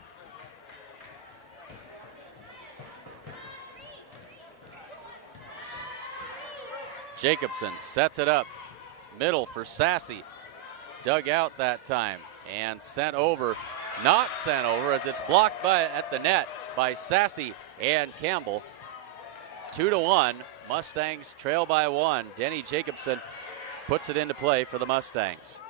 Jacobson sets it up. Middle for Sassy. Dug out that time and sent over. Not sent over as it's blocked at the net by Sassy and Campbell. 2-1. Mustangs trail by 1. Denny Jacobson puts it into play for the Mustangs.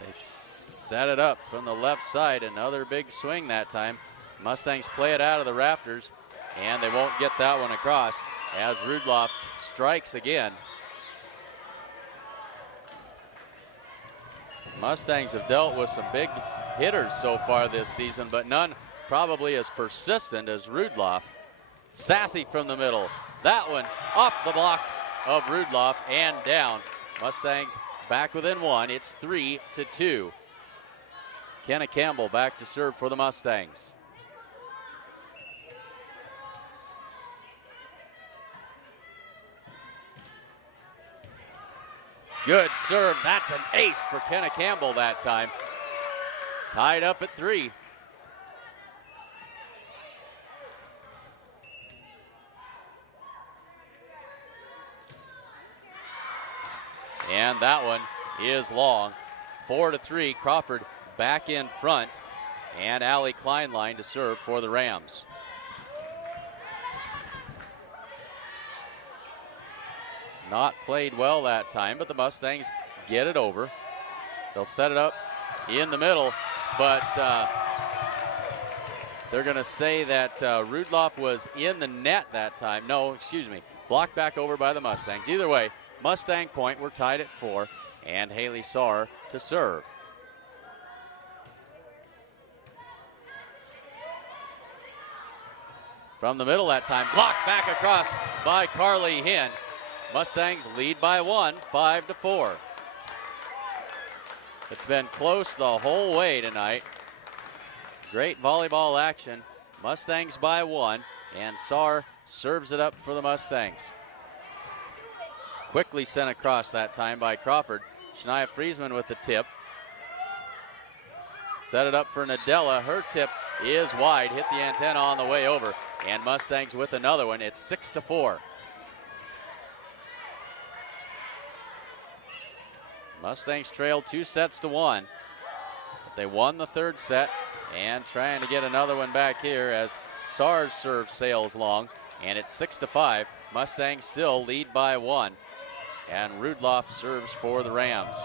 They set it up from the left side. Another big swing that time. Mustangs play it out of the rafters, and they won't get that one across as Rudloff strikes again. Mustangs have dealt with some big hitters so far this season, but none probably as persistent as Rudloff. Sassy from the middle. That one off the block of Rudloff and down. Mustangs back within 1. It's 3-2. Kenna Campbell back to serve for the Mustangs. Good serve. That's an ace for Kenna Campbell that time. Tied up at 3. And that one is long. 4-3. Crawford back in front. And Allie Kleinlein to serve for the Rams. Not played well that time, but the Mustangs get it over. They'll set it up in the middle, but they're going to say that Rudloff was in the net that time. No, excuse me. Blocked back over by the Mustangs. Either way, Mustang point. We're tied at 4, and Haley Saar to serve. From the middle that time, blocked back across by Carly Hinn. Mustangs lead by 1, 5-4. It's been close the whole way tonight. Great volleyball action. Mustangs by 1, and Saar serves it up for the Mustangs. Quickly sent across that time by Crawford. Shania Friesman with the tip. set it up for Nadella. Her tip is wide, hit the antenna on the way over, and Mustangs with another one. It's 6-4. Mustangs trailed 2-1. But they won the third set and trying to get another one back here as Sar's serve sails long, and it's 6-5. Mustangs still lead by 1, and Rudloff serves for the Rams.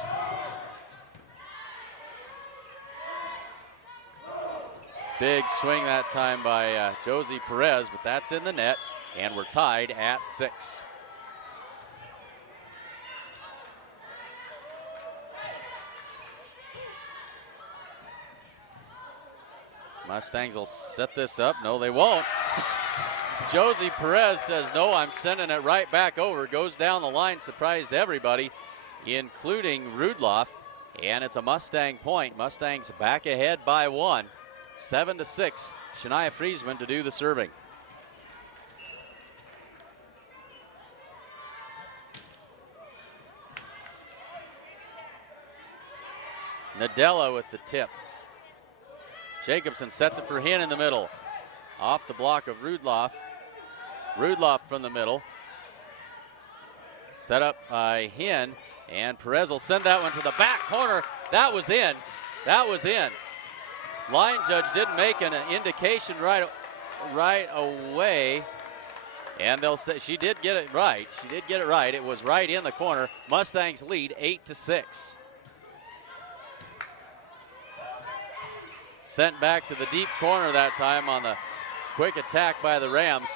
Big swing that time by Josie Perez, but that's in the net, and we're tied at 6. Mustangs will set this up. No, they won't. Josie Perez says, no, I'm sending it right back over. Goes down the line, surprised everybody, including Rudloff. And it's a Mustang point. Mustangs back ahead by 1. 7-6. Shania Friesman to do the serving. Nadella with the tip. Jacobson sets it for Hinn in the middle. Off the block of Rudloff. Rudloff from the middle. Set up by Hinn, and Perez will send that one to the back corner. That was in. That was in. Line judge didn't make an indication right away, and they'll say she did get it right. She did get it right. It was right in the corner. Mustangs lead 8-6. Sent back to the deep corner that time on the quick attack by the Rams.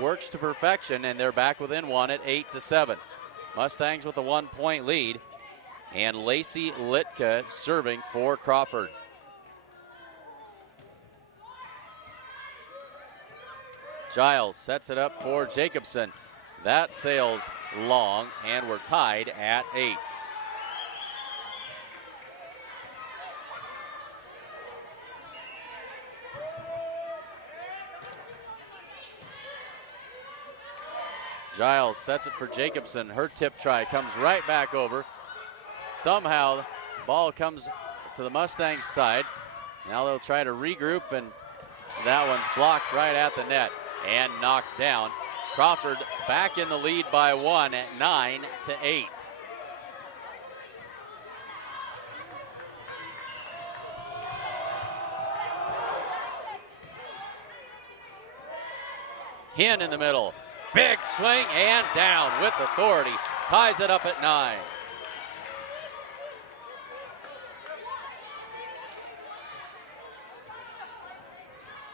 Works to perfection, and they're back within 1 at 8-7. Mustangs with a 1-point lead, and Lacey Litka serving for Crawford. Giles sets it up for Jacobson. That sails long, and we're tied at 8. Giles sets it for Jacobson. Her tip try comes right back over. Somehow the ball comes to the Mustangs side. Now they'll try to regroup, and that one's blocked right at the net and knocked down. Crawford back in the lead by 1 at 9-8. Hinn in the middle. Big swing and down with authority. Ties it up at 9.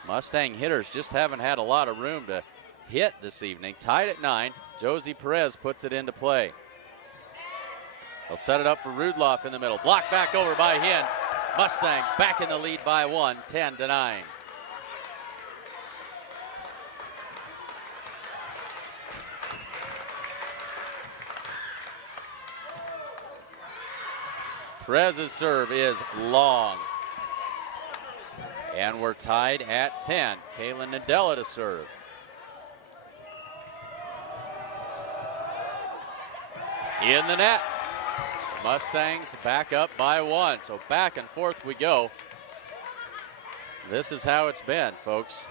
Mustang hitters just haven't had a lot of room to hit this evening. Tied at 9. Josie Perez puts it into play. They'll set it up for Rudloff in the middle. Blocked back over by Hinn. Mustangs back in the lead by 1, 10-9. Perez's serve is long. And we're tied at 10. Kaylin Nadella to serve. In the net. Mustangs back up by 1. So back and forth we go. This is how it's been, folks.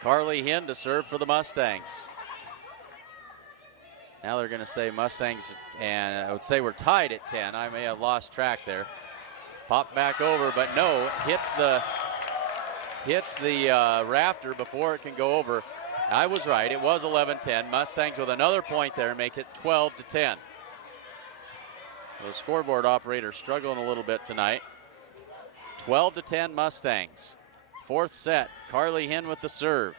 Carly Hinn to serve for the Mustangs. Now they're going to say Mustangs, and I would say we're tied at 10. I may have lost track there. Pop back over, but no, hits the rafter before it can go over. I was right. It was 11-10. Mustangs with another point there make it 12-10. The scoreboard operator struggling a little bit tonight. 12-10 Mustangs. Fourth set. Carly Hinn with the serve.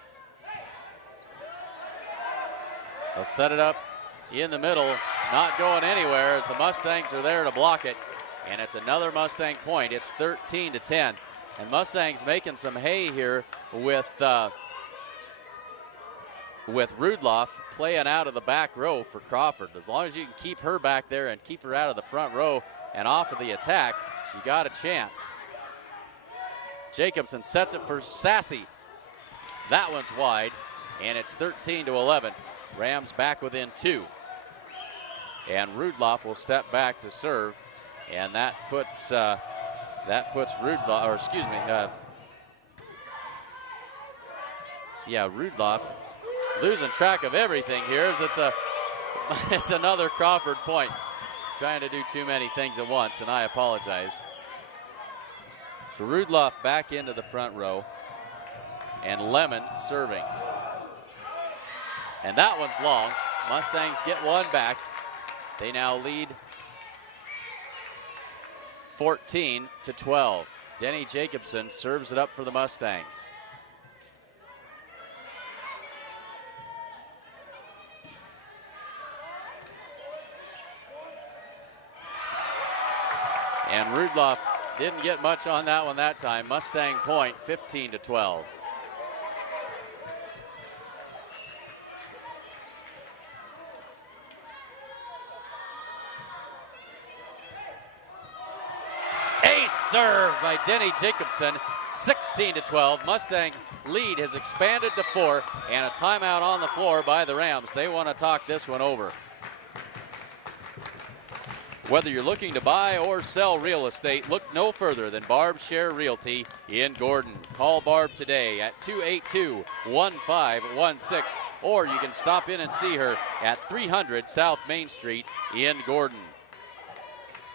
They'll set it up in the middle, not going anywhere as the Mustangs are there to block it. And it's another Mustang point. It's 13-10. And Mustangs making some hay here with Rudloff playing out of the back row for Crawford. As long as you can keep her back there and keep her out of the front row and off of the attack, you got a chance. Jacobson sets it for Sassy. That one's wide, and it's 13-11. Rams back within 2. And Rudloff will step back to serve, and that puts That puts Rudloff, or excuse me, Rudloff losing track of everything here. It's another Crawford point. Trying to do too many things at once, and I apologize. So Rudloff back into the front row, and Lemon serving. And that one's long. Mustangs get one back. They now lead 14-12. Denny Jacobson serves it up for the Mustangs. And Rudloff didn't get much on that one that time. Mustang point, 15-12. Ace serve by Denny Jacobson, 16-12. Mustang lead has expanded to 4, and a timeout on the floor by the Rams. They want to talk this one over. Whether you're looking to buy or sell real estate, look no further than Barb Share Realty in Gordon. Call Barb today at 282-1516, or you can stop in and see her at 300 South Main Street in Gordon.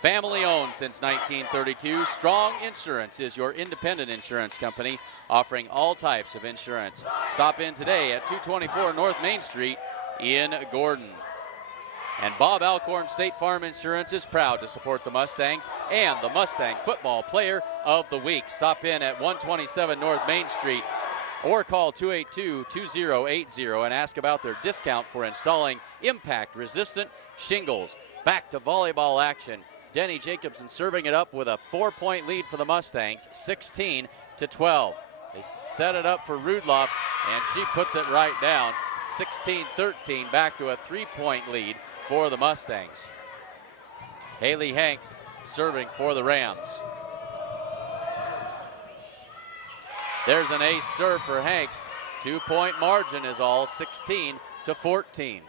Family owned since 1932, Strong Insurance is your independent insurance company offering all types of insurance. Stop in today at 224 North Main Street in Gordon. And Bob Alcorn State Farm Insurance is proud to support the Mustangs and the Mustang Football Player of the Week. Stop in at 127 North Main Street or call 282-2080 and ask about their discount for installing impact-resistant shingles. Back to volleyball action. Denny Jacobson serving it up with a 4-point lead for the Mustangs, 16-12. They set it up for Rudloff, and she puts it right down, 16-13, back to a 3-point lead for the Mustangs. Haley Hanks serving for the Rams. There's an ace serve for Hanks. 2-point margin is all, 16-14.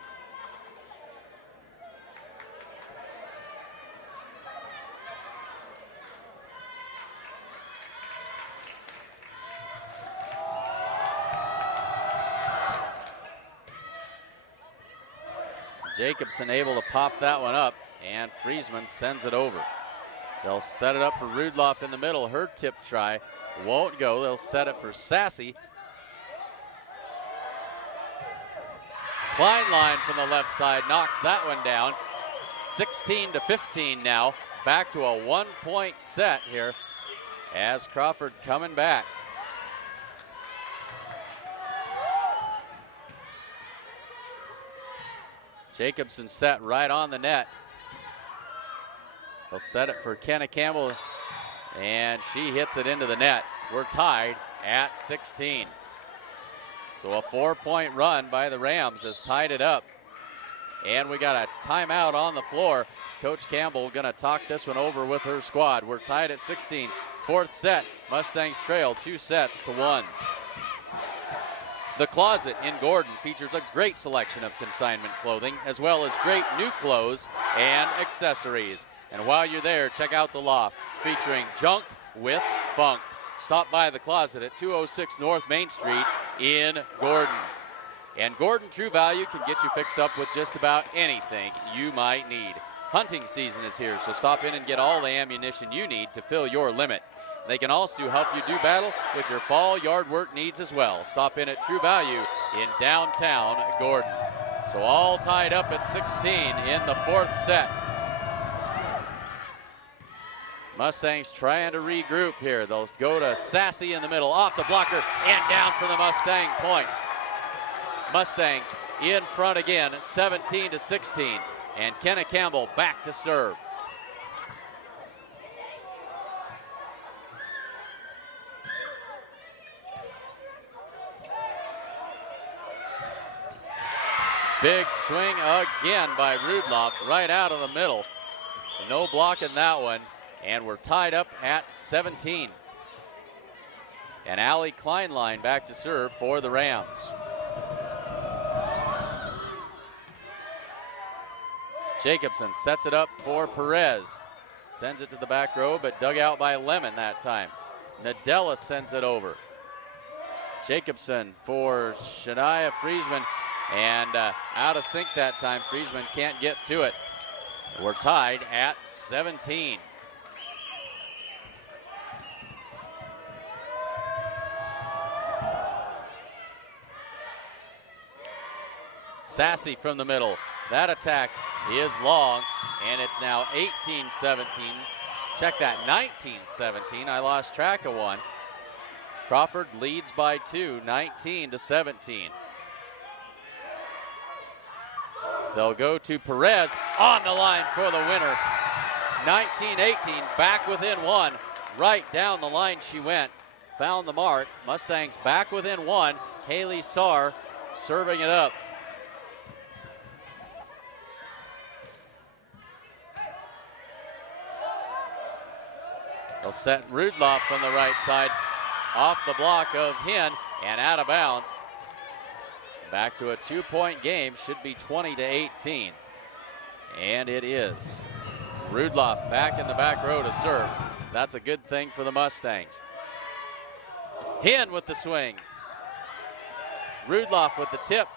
Jacobson able to pop that one up, and Friesman sends it over. They'll set it up for Rudloff in the middle. Her tip try won't go. They'll set it for Sassy. Kleinlein from the left side knocks that one down. 16-15 now. Back to a 1-point set here as Crawford coming back. Jacobson set right on the net. They'll set it for Kenna Campbell, and she hits it into the net. We're tied at 16. So a 4-point run by the Rams has tied it up. And we got a timeout on the floor. Coach Campbell gonna talk this one over with her squad. We're tied at 16. Fourth set, Mustangs trail 2-1. The Closet in Gordon features a great selection of consignment clothing, as well as great new clothes and accessories. And while you're there, check out the loft featuring junk with funk. Stop by the Closet at 206 North Main Street in Gordon. And Gordon True Value can get you fixed up with just about anything you might need. Hunting season is here, so stop in and get all the ammunition you need to fill your limit. They can also help you do battle with your fall yard work needs as well. Stop in at True Value in downtown Gordon. So all tied up at 16 in the fourth set. Mustangs trying to regroup here. They'll go to Sassy in the middle, off the blocker, and down for the Mustang point. Mustangs in front again, 17-16, and Kenna Campbell back to serve. Big swing again by Rudloff right out of the middle. No block in that one, and we're tied up at 17. And Allie Kleinlein back to serve for the Rams. Jacobson sets it up for Perez. Sends it to the back row, but dug out by Lemon that time. Nadella sends it over. Jacobson for Shania Friesman, and out of sync that time. Friesman can't get to it. We're tied at 17. Sassy from the middle. That attack is long, and it's now 18-17. Check that, 19-17. I lost track of one. Crawford leads by 2, 19-17. They'll go to Perez on the line for the winner. 19-18, back within 1. Right down the line she went. Found the mark. Mustangs back within 1. Haley Saar serving it up. They'll set Rudloff from the right side off the block of Hinn and out of bounds. Back to a 2-point game, should be 20-18. And it is. Rudloff back in the back row to serve. That's a good thing for the Mustangs. Hinn with the swing. Rudloff with the tip.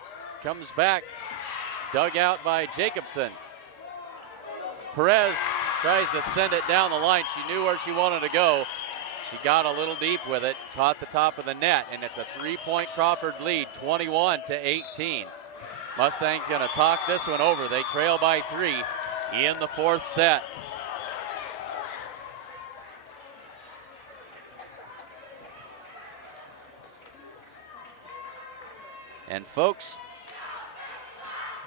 Comes back. Dug out by Jacobson. Perez tries to send it down the line. She knew where she wanted to go. She got a little deep with it, caught the top of the net, and it's a 3-point Crawford lead, 21-18. Mustangs gonna talk this one over. They trail by 3 in the 4th set. And folks,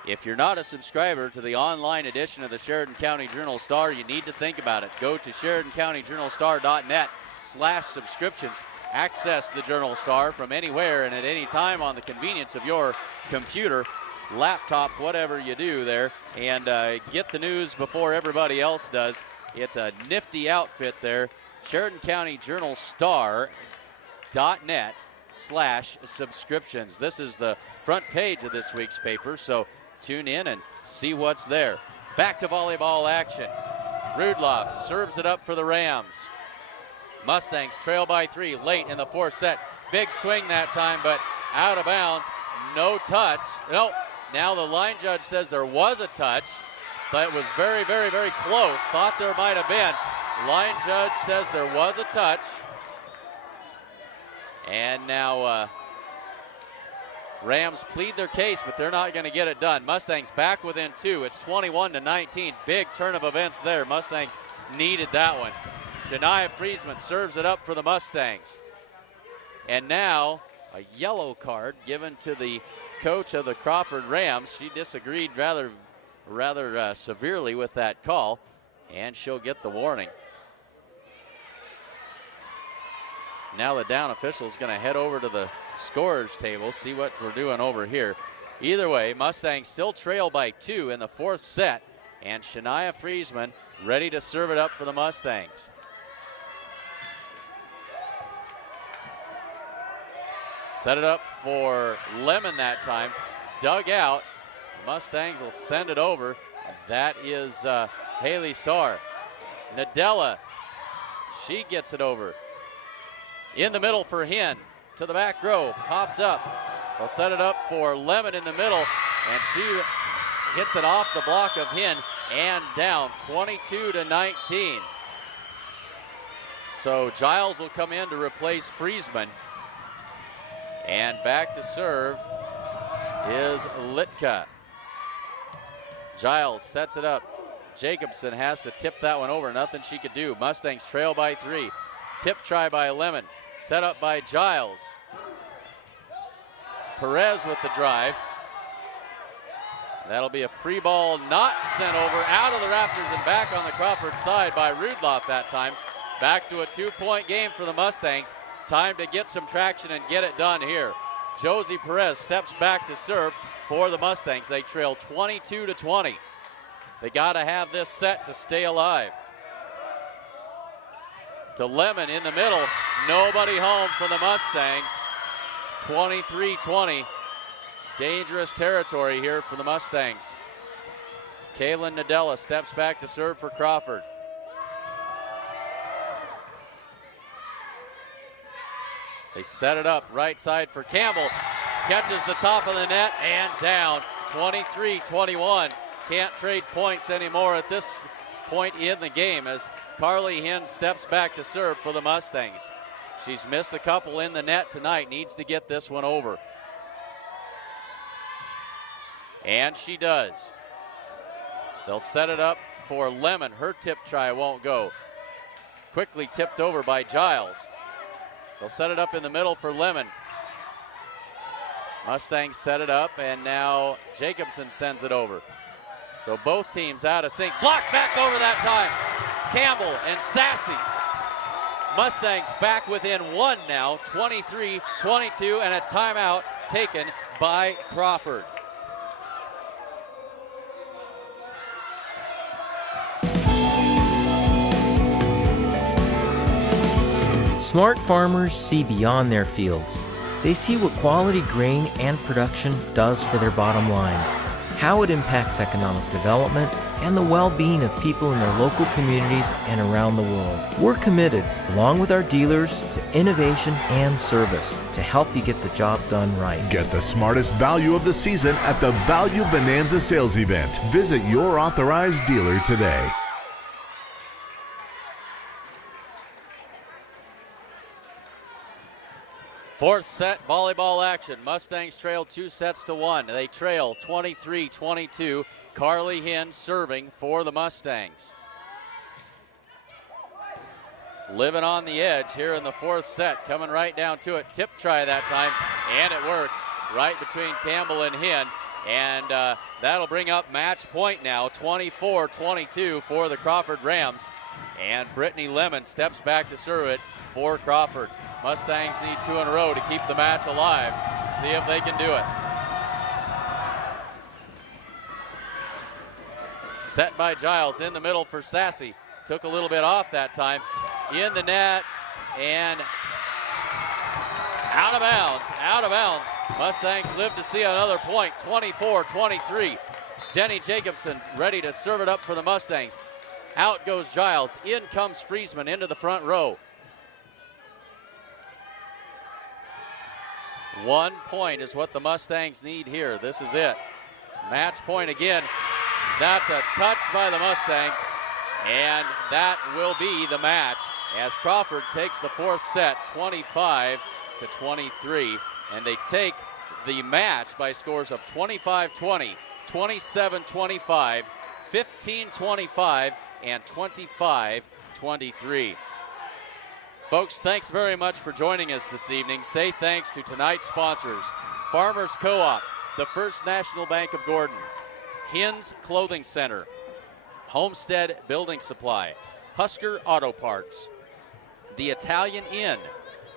if you're not a subscriber to the online edition of the Sheridan County Journal-Star, you need to think about it. Go to SheridanCountyJournalStar.net/subscriptions. Access the Journal-Star from anywhere and at any time on the convenience of your computer, laptop, whatever you do there, and get the news before everybody else does. It's a nifty outfit there. SheridanCountyJournalStar.net/subscriptions. This is the front page of this week's paper, so tune in and see what's there. Back to volleyball action. Rudloff serves it up for the Rams. Mustangs trail by 3 late in the 4th set. Big swing that time, but out of bounds. No touch. No, now the line judge says there was a touch. But it was very, very, very close. Thought there might have been. Line judge says there was a touch. And now Rams plead their case, but they're not going to get it done. Mustangs back within 2. It's 21-19. Big turn of events there. Mustangs needed that one. Shania Friesman serves it up for the Mustangs. And now a yellow card given to the coach of the Crawford Rams. She disagreed rather severely with that call, and she'll get the warning. Now the down official is going to head over to the scorer's table, see what we're doing over here. Either way, Mustangs still trail by 2 in the 4th set, and Shania Friesman ready to serve it up for the Mustangs. Set it up for Lemon that time. Dug out. The Mustangs will send it over. That is Haley Saar. Nadella, she gets it over. In the middle for Hinn. To the back row, popped up. They'll set it up for Lemon in the middle, and she hits it off the block of Hinn and down, 22-19. So Giles will come in to replace Friesman. And back to serve is Litka. Giles sets it up. Jacobson has to tip that one over. Nothing she could do. Mustangs trail by 3. Tip try by Lemon. Set up by Giles. Perez with the drive. That'll be a free ball not sent over. Out of the rafters and back on the Crawford side by Rudloff that time. Back to a 2-point game for the Mustangs. Time to get some traction and get it done here. Josie Perez steps back to serve for the Mustangs. They trail 22-20. They got to have this set to stay alive. To Lemon in the middle. Nobody home for the Mustangs. 23-20. Dangerous territory here for the Mustangs. Kaylin Nadella steps back to serve for Crawford. They set it up right side for Campbell. Catches the top of the net and down. 23-21. Can't trade points anymore at this point in the game as Carly Hinn steps back to serve for the Mustangs. She's missed a couple in the net tonight. Needs to get this one over. And she does. They'll set it up for Lemon. Her tip try won't go. Quickly tipped over by Giles. They'll set it up in the middle for Lemon. Mustangs set it up, and now Jacobson sends it over. So both teams out of sync. Blocked back over that time. Campbell and Sassy. Mustangs back within one now, 23-22, and a timeout taken by Crawford. Smart farmers see beyond their fields. They see what quality grain and production does for their bottom lines, how it impacts economic development, and the well-being of people in their local communities and around the world. We're committed, along with our dealers, to innovation and service to help you get the job done right. Get the smartest value of the season at the Value Bonanza sales event. Visit your authorized dealer today. Fourth set volleyball action. Mustangs trail 2-1. They trail 23-22. Carly Hinn serving for the Mustangs. Living on the edge here in the fourth set. Coming right down to it. Tip try that time, and it works. Right between Campbell and Hinn. And that'll bring up match point now. 24-22 for the Crawford Rams. And Brittany Lemon steps back to serve it for Crawford. Mustangs need 2 in a row to keep the match alive. See if they can do it. Set by Giles in the middle for Sassy. Took a little bit off that time. In the net and out of bounds. Out of bounds. Mustangs live to see another point. 24-23. Denny Jacobson ready to serve it up for the Mustangs. Out goes Giles. In comes Friesman into the front row. 1 point is what the Mustangs need here. This is it. Match point again. That's a touch by the Mustangs, and that will be the match as Crawford takes the fourth set 25-23, and they take the match by scores of 25-20, 27-25, 15-25, and 25-23. Folks, thanks very much for joining us this evening. Say thanks to tonight's sponsors: Farmers Co-op, the First National Bank of Gordon, Hinn's Clothing Center, Homestead Building Supply, Husker Auto Parts, The Italian Inn,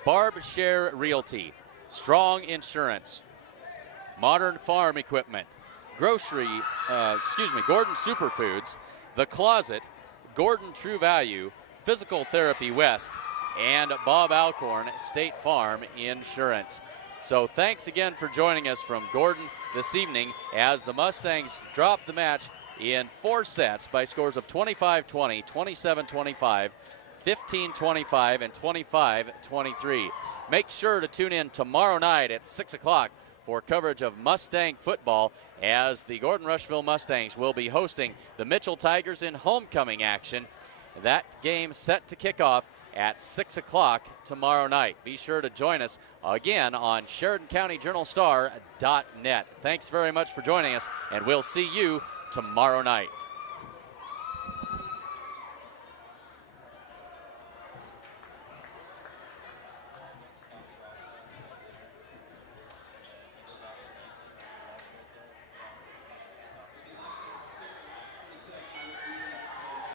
Barb Share Realty, Strong Insurance, Modern Farm Equipment, Gordon Superfoods, The Closet, Gordon True Value, Physical Therapy West, and Bob Alcorn, State Farm Insurance. So thanks again for joining us from Gordon this evening as the Mustangs drop the match in 4 sets by scores of 25-20, 27-25, 15-25, and 25-23. Make sure to tune in tomorrow night at 6 o'clock for coverage of Mustang football as the Gordon Rushville Mustangs will be hosting the Mitchell Tigers in homecoming action. That game set to kick off at 6 o'clock tomorrow night. Be sure to join us again on SheridanCountyJournalStar.net. Thanks very much for joining us, and we'll see you tomorrow night.